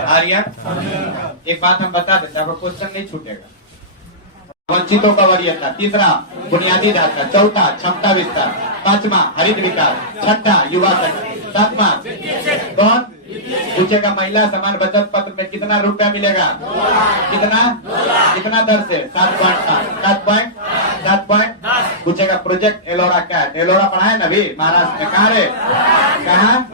आर्यन। एक बात हम बता देते हैं, क्वेश्चन नहीं छूटेगा। वंचितों का वरीयता, तीसरा बुनियादी ढांचा, चौथा क्षमता विस्तार, पांचवा हरित विकास, छठा युवा शक्ति, सातवां कौन? पूछेगा महिला समान बचत पत्र में कितना रुपया मिलेगा? कितना? कितना दर से? 7.5, 7.7 पूछेगा प्रोजेक्ट एलोरा क्या है? एलोरा पढ़ा है ना अभी महाराष्ट्र में, कहाँ रे, कहाँ,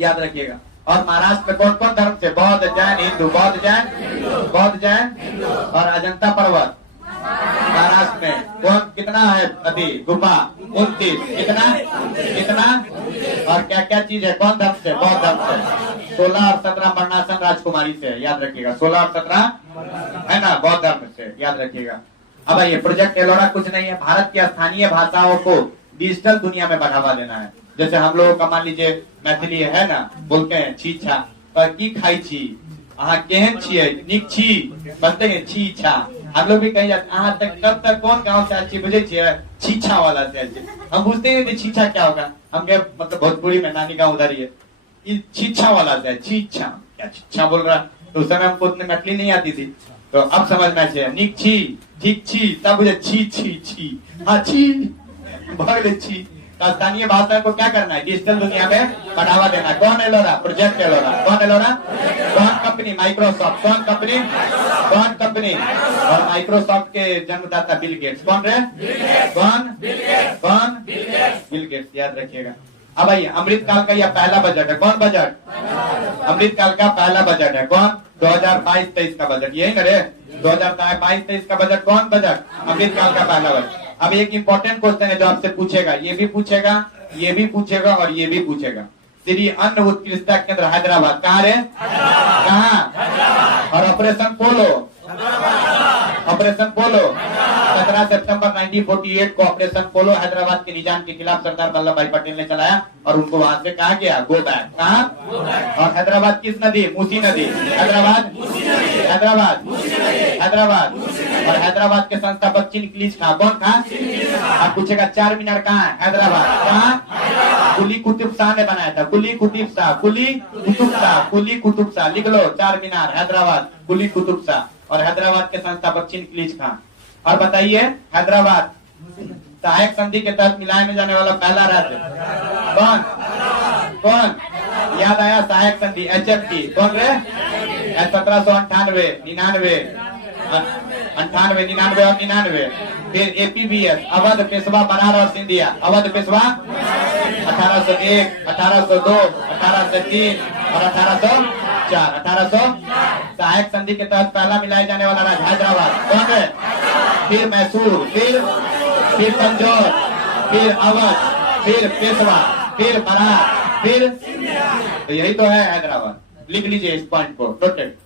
याद रखिएगा। और महाराष्ट्र में कौन कौन धर्म से? बौद्ध, जैन, हिंदू। बौद्ध, जैन और अजंता पर्वत महाराष्ट्र में कौन कितना है अभी? गुफा 29। कितना और क्या क्या चीज है? कौन धर्म से? बौद्ध धर्म से। 16 और 17 वर्णासन राजकुमारी से, याद रखिएगा। 16 और 17 है ना बौद्ध धर्म से, याद रखिएगा। अब आइए, प्रोजेक्ट एलोरा कुछ नहीं है, भारत की स्थानीय भाषाओं को डिजिटल दुनिया में बढ़ावा देना है। जैसे हम लोगों का मान लीजिए मैथिली है ना, बोलते हैं छी छा, पर की खाई छी, अहाँ केहन छियै, निक छी, बनते हैं छी छा। हम लोग भी कहीं जाते, अहाँ तक कब तक कौन गाँव से अच्छी बुझे छियै? छीछा वाला से अच्छे। हम पूछते हैं छीछा क्या होगा, हम क्या मतलब भोजपुरी में नानी गाँव उधर ही है, छीछा वाला से छीछा, क्या छीछा बोल रहा। तो उस समय हमको उतनी मैथिली नहीं आती थी, तो अब समझ में चाहिए निक छी, ठीक छी, तब मुझे छी छी छी, हाँ छी भले छी। स्थानीय भाषा को क्या करना है? डिजिटल दुनिया में बढ़ावा देना। कौन एलोरा? प्रोजेक्ट एलोरा। कौन एलोरा? कौन कंपनी? माइक्रोसॉफ्ट। कौन कंपनी? और माइक्रोसॉफ्ट के जन्मदाता बिल गेट्स। कौन रे? कौन? बिल गेट्स, याद रखिएगा। अब आइए, अमृतकाल का यह पहला बजट है। कौन बजट? अमृतकाल का पहला बजट है। कौन? 2022-23 का बजट, यही करे 2022-23 का बजट। कौन बजट? अमृतकाल का पहला बजट। अब एक इंपॉर्टेंट क्वेश्चन है जो आपसे पूछेगा, ये भी पूछेगा और ये भी पूछेगा। श्री अन्न उत्कृष्टता केंद्र हैदराबाद कहाँ रे? कहाँ? और ऑपरेशन पोलो 17 सितंबर 1948 को ऑपरेशन पोलो हैदराबाद के निजाम के खिलाफ सरदार वल्लभ भाई पटेल ने चलाया और उनको वहां से कहा गया गो बैक। कहाँ? और हैदराबाद किस नदी? मूसी नदी। हैदराबाद और हैदराबाद के संस्थापक चिनक्लीज खां। कौन था? आप पूछेगा 4 मीनार कहाँ है? हैदराबाद। कहाँ? कुली कुतुब शाह ने बनाया था। कुली कुतुब शाह लिख लो। 4 मीनार हैदराबाद, कुली कुतुब शाह। और हैदराबाद के संस्थापक चिनक्लीज खां। और बताइए, हैदराबाद सहायक संधि के तहत मिलाए में जाने वाला पहला राज्य कौन? याद आया? सहायक संधि HFT। कौन रे? 1798, 99। फिर APBS, अवध, पेशवा, बरार और सिंधिया। अवध, पेशवा 1801, 1802, 1803 और 1804। 1800 सहायक संधि के तहत पहला मिलाए जाने वाला राज्य हैदराबाद। कौन है? फिर मैसूर, फिर तंजौर, फिर अवध, फिर पेशवा, फिर बरार, फिर तो यही तो है हैदराबाद। लिख लीजिए इस पॉइंट को, प्रोटेक्ट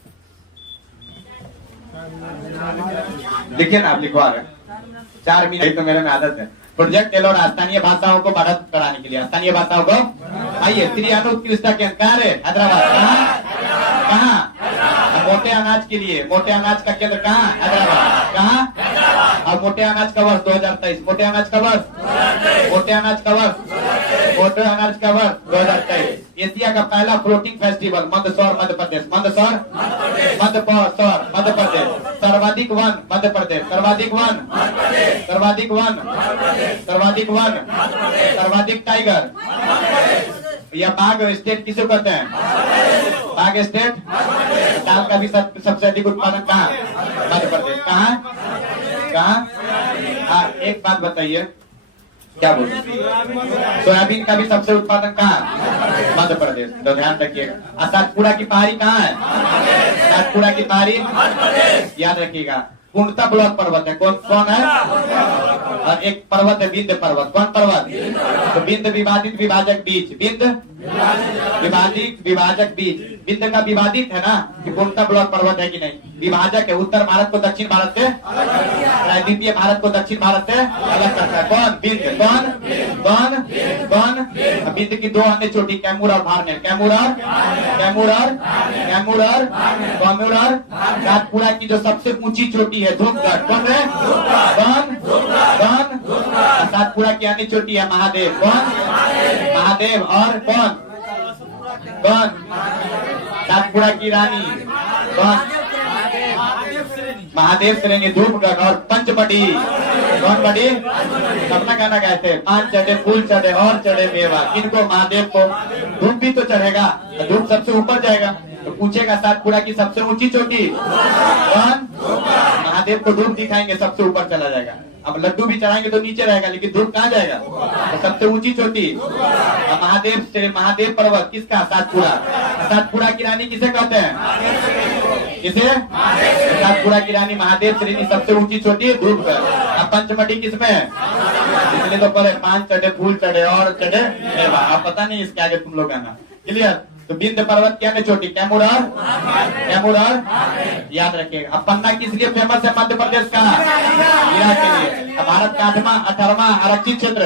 देखिए ना, आप लिखवा रहे 4 मिनट, तो मेरे में आदत है। प्रोजेक्ट एलोरा स्थानीय भाषाओं को बढ़त कराने के लिए, स्थानीय भाषाओं को। आइए, श्री अन्न उत्कृष्टता केंद्र कहाँ है? हैदराबाद। कहाँ? मोटे अनाज के लिए, मोटे अनाज का केंद्र कहाँ? हैदराबाद। कहाँ? और मोटे अनाज का वर्ष 2023। मोटे अनाज का वर्ष 2023। एशिया का पहला फ्लोटिंग फेस्टिवल मंदसौर मध्य प्रदेश। सर्वाधिक वन मध्य प्रदेश। सर्वाधिक टाइगर। यह बाघ स्टेट किसे कहते हैं? बाघ स्टेट। दाल का भी सबसे अधिक उत्पादन कहाँ? मध्य प्रदेश। कहाँ? एक बात बताइए, क्या बोलते? सोयाबीन का भी सबसे उत्पादन कहाँ? मध्य प्रदेश। तो ध्यान रखिएगा। सातपुड़ा की पहाड़ी कहाँ है? सातपुड़ा की पहाड़ी याद रखिएगा। पूर्णता ब्लॉक पर्वत है। कौन है? और एक पर्वत है विंध्य पर्वत। कौन पर्वत? तो विंध्य विवादित विभाजक बीज। विंध्य का विवादित है ना कि पूर्णता ब्लॉक पर्वत है कि नहीं? विभाजक है। उत्तर भारत को दक्षिण भारत से, द्वितीय भारत को दक्षिण भारत से अलग करता है। कौन? विंध्य। कौन? विंध्य की 2 अन्य चोटी कैमूर और भारनेर। कैमूर और सातपुड़ा की जो सबसे ऊंची चोटी है धूपगढ़। कौन है? कौन? सातपुड़ा की अन्य चोटी है महादेव। कौन? महादेव। और कौन? सातपुड़ा की रानी कौन? महादेव श्रेणी। धूपगढ़ और पंचमढ़ी। कौन बड़ी? अपना गाना गाते हैं, 5 चढ़े फूल चढ़े और चढ़े मेवा। इनको महादेव को धूप भी तो चढ़ेगा, धूप सबसे ऊपर जाएगा। तो पूछेगा सातपुड़ा की सबसे ऊंची चोटी कौन? महादेव को धूप दिखाएंगे सबसे ऊपर चला जाएगा। अब लड्डू भी चढ़ाएंगे तो नीचे रहेगा, लेकिन धूप कहाँ जाएगा? तो सबसे ऊंची चोटी। अब महादेव पर्वत किसका? सातपुड़ा। सातपुड़ा की रानी किसे कहते हैं? किसे? सातपुड़ा की रानी महादेव श्रेणी सबसे ऊंची चोटी धूप पर। अब पंचमढ़ी किसमें है? इसलिए तो पहले 5 चढ़े, फूल चढ़े और चढ़े। अब पता नहीं इसके आगे तुम लोग आना। क्लियर? तो विंध्य पर्वत क्या है? चोटी। कैमूर और याद रखिएगा। अब पन्ना किस लिए फेमस है? मध्य प्रदेश का हीरा के लिए। अब भारत का 18वां आरक्षित क्षेत्र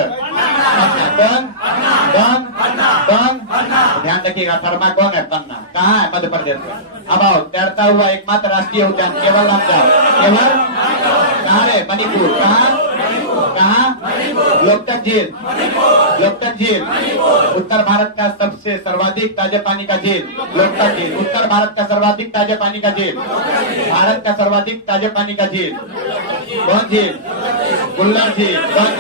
ध्यान रखिएगा। 18वां कौन है? पन्ना। कहाँ है? मध्य प्रदेश में। अब आओ, तैरता हुआ एकमात्र राष्ट्रीय उद्यान केवल नाम जाओ। केवल कहाँ रे? मणिपुर। कहाँ? लोकतक झील। उत्तर भारत का सबसे सर्वाधिक ताजे पानी का झील लोकतक झील। उत्तर भारत का सर्वाधिक ताजे पानी का झील। भारत का सर्वाधिक ताजे पानी का झील कौन झील? गुल्लर झील। कौन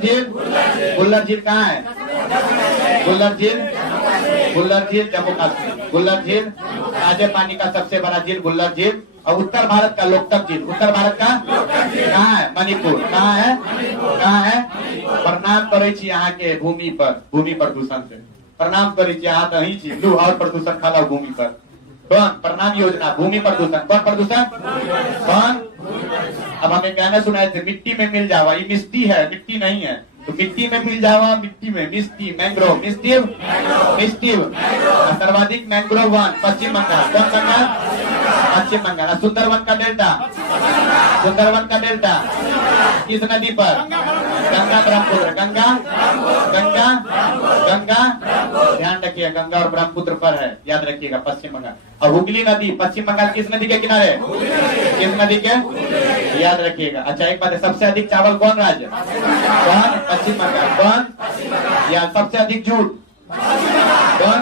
झील? गुल्लर झील कहाँ है? गुल्लर झील जम्मू कश्मीर। गुल्लर झील ताजे पानी का सबसे बड़ा झील गुल्लर झील। और उत्तर भारत का लोकतक झील। उत्तर भारत का कहाँ है? मणिपुर। कहाँ है? प्रणाम करे छी यहाँ के भूमि प्रदूषण से। प्रणाम करे छी यहाँ दही छी लू और प्रदूषण खाला भूमि पर। कौन? प्रणाम योजना भूमि प्रदूषण। कौन प्रदूषण? कौन? अब हमें कहना सुनाए थे मिट्टी में मिल जावा, ये मिट्टी है, मिट्टी नहीं है। तो मिट्टी में मिल जावा, मिट्टी में मिस्टी मैंग्रोव मिस्टिव। सर्वाधिक मैंग्रोव वन पश्चिम बंगाल। कौन बंगाल? पश्चिम बंगाल। सुंदरवन का डेल्टा किस नदी पर? गंगा ब्रह्मपुत्र। गंगा ध्यान रखिए, गंगा और ब्रह्मपुत्र पर है, याद रखिएगा। पश्चिम बंगाल। और हुगली नदी पश्चिम बंगाल किस नदी के किनारे? किस नदी के? याद रखिएगा। अच्छा एक बात है, सबसे अधिक चावल कौन राज्य? कौन? पश्चिम बंगाल। कौन? या सबसे अधिक जूट कौन?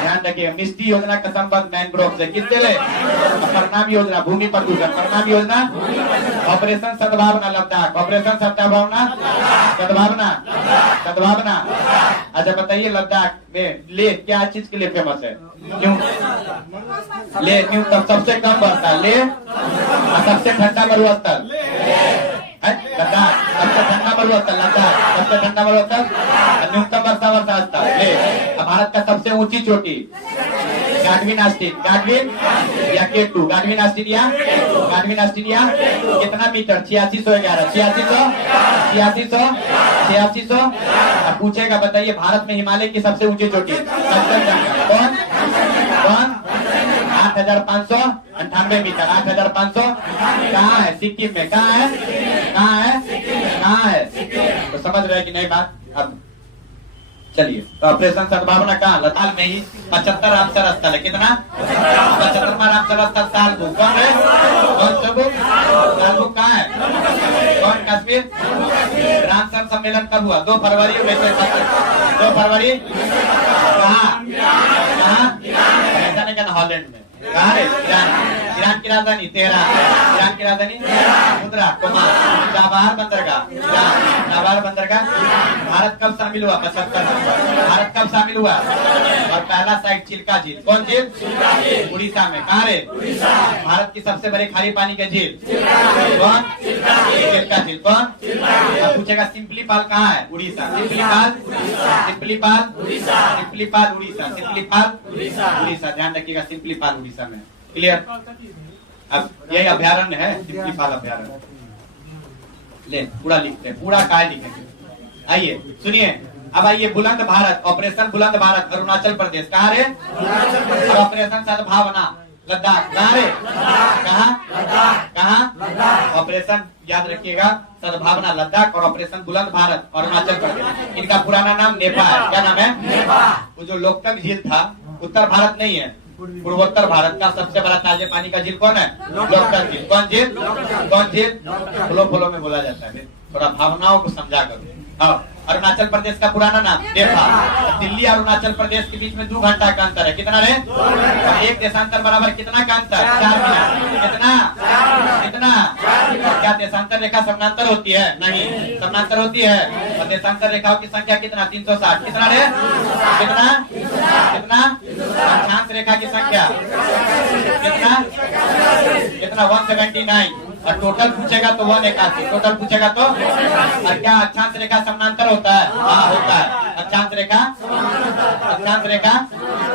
ध्यान रखिए। मिस्टी योजना का संबंध मैंग्रोव से किससे ले? प्रणाम योजना भूमि प्रदूषण। प्रणाम योजना ऑपरेशन सद्भावना लद्दाख। ऑपरेशन सद्भावना। अच्छा बताइए, लद्दाख में ले क्या चीज के लिए फेमस है? क्यों? ले न्यूनतम सबसे कम वर्षा ले और सबसे ठंडा मरुस्थल लद्दाख। सबसे ठंडा मरुस्थल लद्दाख। सबसे ठंडा मरुस्थल न्यूनतम वर्षा स्थल ले। भारत का सबसे ऊंची चोटी गाडविन या K2 गाडविन ऑस्ट्रेलिया कितना मीटर? 8611 8600। अब पूछेगा बताइए भारत में हिमालय की सबसे ऊंची चोटी कौन? 8598 मीटर। 8500 कहाँ है? सिक्किम में। कहाँ है? तो समझ रहे कि नहीं बात? अब चलिए, तो ऑपरेशन सद्भावना कहाँ? लद्दाख में ही 75 रामसर स्थल है। कितना? 75वां रामसर स्थल सालबुक। कौन है? सालबुक कहाँ है? कौन? कश्मीर। रामसर सम्मेलन कब हुआ? 2 फरवरी 1970। 2 फरवरी कहाँ? ऐसा नहीं कहना, हॉलैंड में। कहाँ है? ईरान की राजधानी तेहरान। ईरान की राजधानी मुद्रा कुमार। चाबहार बंदरगाह। भारत कब शामिल हुआ? 75। भारत कब शामिल हुआ? और पहला साइट चिल्का झील। कौन झील? उड़ीसा में। कहाँ रे? भारत की सबसे बड़ी खारी पानी के झील कौन? चिल्का झील। कौन? पूछेगा सिंपलीपाल कहाँ है? उड़ीसा। सिंपलीपाल उड़ीसा। ध्यान रखिएगा, सिंपलीपाल उड़ीसा में। क्लियर? अब यही अभ्यारण्य है, सिंपलीपाल अभ्यारण्य। ले पूरा लिखते हैं, पूरा काय लिखेंगे। आइए सुनिए। अब आइए, बुलंद भारत। ऑपरेशन बुलंद भारत अरुणाचल प्रदेश। कहाँ रे? ऑपरेशन सद्भावना लद्दाख। कहाँ रे? कहाँ? ऑपरेशन याद रखिएगा, सद्भावना लद्दाख और ऑपरेशन बुलंद भारत अरुणाचल प्रदेश। इनका पुराना नाम नेपा है। क्या नाम है? वो जो लोकतक झील था, उत्तर भारत नहीं है, पूर्वोत्तर भारत का सबसे बड़ा ताजे पानी का झील कौन है? लोकतक झील। कौन झील? फ्लो में बोला जाता है, थोड़ा भावनाओं को समझा करो। हाँ, अरुणाचल प्रदेश का पुराना नाम नेपा। दिल्ली और अरुणाचल प्रदेश के बीच में 2 घंटा का अंतर है। कितना है? एक देशांतर बराबर कितना का अंतर? 4 मिनट। कितना? क्या देशांतर रेखा समानांतर होती है? नहीं, समानांतर होती है। और देशांतर रेखाओं की संख्या कितना 360 कितना रे कितना कितना अक्षांश रेखा की संख्या कितना कितना 179 और टोटल पूछेगा तो 181 टोटल पूछेगा तो और क्या अक्षांश रेखा समानांतर होता है हाँ होता है अक्षांश रेखा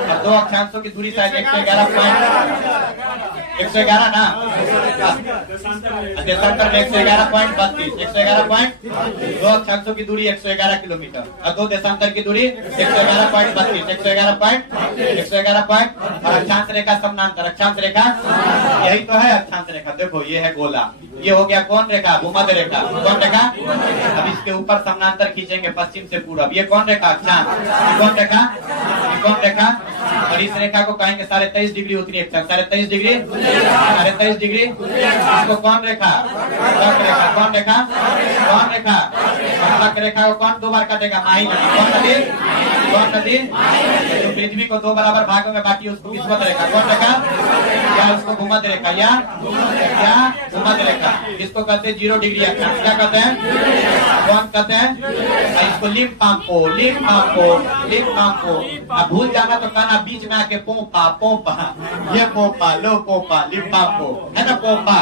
और दो अक्षांशों की दूरी शायद 111 ना देशांतर में 111.32 दो अक्षांशों की दूरी 111 किलोमीटर और दो देशांतर की दूरी 111.32 और अक्षांश रेखा समानांतर अक्षांश रेखा यही तो है अक्षांश रेखा देखो ये है गोला ये हो गया कौन रेखा भूमध्य रेखा कौन रेखा अब इसके ऊपर समानांतर खींचेंगे पश्चिम से पूरब ये कौन रेखा अक्षांश कौन रेखा और इस रेखा को कहेंगे 23.5 डिग्री उत्तरी अक्षांश 23.5 डिग्री इसको कौन रेखा कौन रेखा रेखा को कौन दो बार काटेगा माही नदी कौन नदी जो पृथ्वी को दो बराबर भागों में बांटी उसको विषुवत रेखा कौन रेखा या उसको भूमध्य रेखा या भूमध्य रेखा इसको कहते हैं 0 डिग्री अक्षांश क्या कहते हैं कौन कहते हैं इसको लिम्फांको अब भूल जाना तो कहना बीच में आके पोपा ये पोपा लो पोपा लिम्फांको है ना पोपा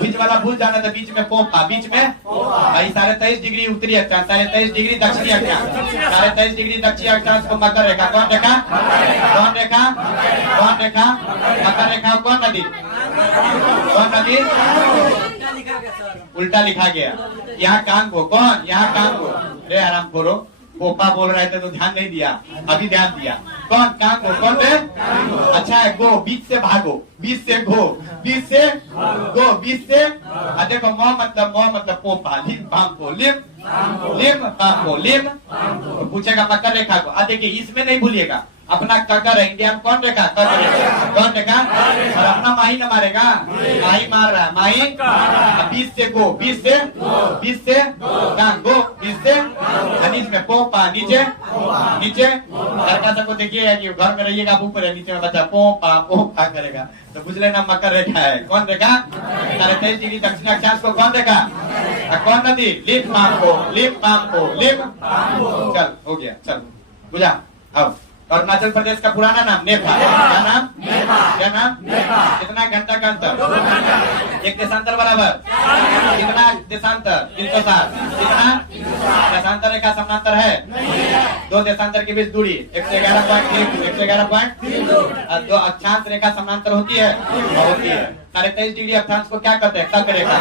बीच वाला भूल जाना तो बीच में पोपा बीच में भाई 23.5 डिग्री उत्तरी अक्षांश 23.5 डिग्री दक्षिणी अक्षांश 23.5 डिग्री दक्षिणी अक्षांश को मकर रेखा कौन रेखा मकर रेखा कौन नदी उल्टा लिखा गया यहाँ कांगो कौन अरे आराम करो पोपा बोल रहे थे तो ध्यान नहीं दिया अभी ध्यान दिया कौन कांगो कौन रे अच्छा है गो बीच से भागो बीच से गो देखो मो मतलब पोपा लिम पूछेगा मकर रेखा को देखिए इसमें नहीं भूलिएगा अपना ककर है इंडिया में कौन रेखा कौन रेखा और अपना माही न मारेगा माही मार रहा है माही 20 से गो 20 से खनिज में पोपा नीचे लड़का सबको देखिएगा कि घर में रहिएगा आप ऊपर है नीचे में बच्चा पोपा करेगा तो बुझ लेना मकर रेखा है कौन रेखा 23 डिग्री दक्षिण अक्षांश को कौन रेखा कौन नदी लिम्फांको चल हो गया चल बुझा अब अरुणाचल प्रदेश का पुराना नाम नेपाल क्या नाम कितना घंटा का अंतर एक देशांतर बराबर कितना देशांतर 360 कितना देशांतर रेखा समानांतर है दो देशांतर के बीच दूरी 111.1 दो अक्षांश रेखा समानांतर होती है 23.5 डिग्री अक्षांश को क्या कहते हैं तक रेखा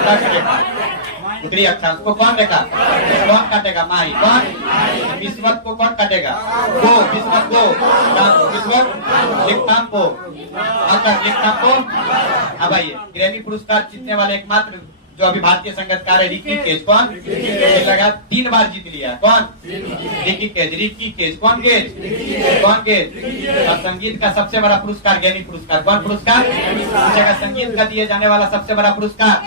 उत्तरी अक्षांश को कौन रेखा कौन काटेगा माही कौन विषुवत को कौन काटेगा विषुवत लिम्फांको अब आइए ग्रैमी पुरस्कार जीतने वाले एकमात्र जो अभी भारतीय संगीतकार है रिकी केज कौन लगा 3 बार जीत लिया कौन रिकी केज कौन केज और संगीत का सबसे बड़ा पुरस्कार ग्रैमी पुरस्कार कौन पुरस्कार पूछेगा संगीत का दिए जाने वाला सबसे बड़ा पुरस्कार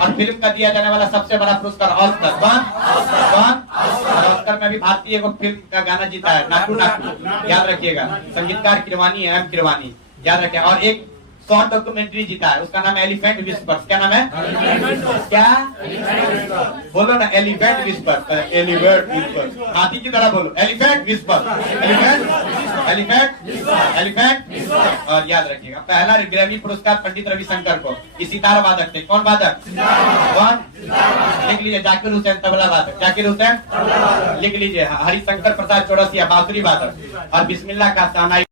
और फिल्म का दिया जाने वाला सबसे बड़ा पुरस्कार ऑस्कर कौन और ऑस्कर में भी भारतीय को फिल्म का गाना जीता है नाटू याद रखिएगा संगीतकार किरवानी है किरवानी याद रखें और एक शॉर्ट डॉक्यूमेंट्री जीता है उसका नाम है एलिफेंट विस्पर्स क्या नाम है क्या बोलो ना एलिफेंट विस्पर्स हाथी की तरह बोलो एलिफेंट विस्पर्स एलिफेंट और याद रखिएगा पहला ग्रैमी पुरस्कार पंडित रविशंकर को सितार वादक थे कौन वादक कौन लिख लीजिए जाकिर हुसैन तबला वादक जाकिर हुसैन लिख लीजिए हरिशंकर प्रसाद चौरसिया बांसुरी वादक और बिस्मिल्लाह का शहनाई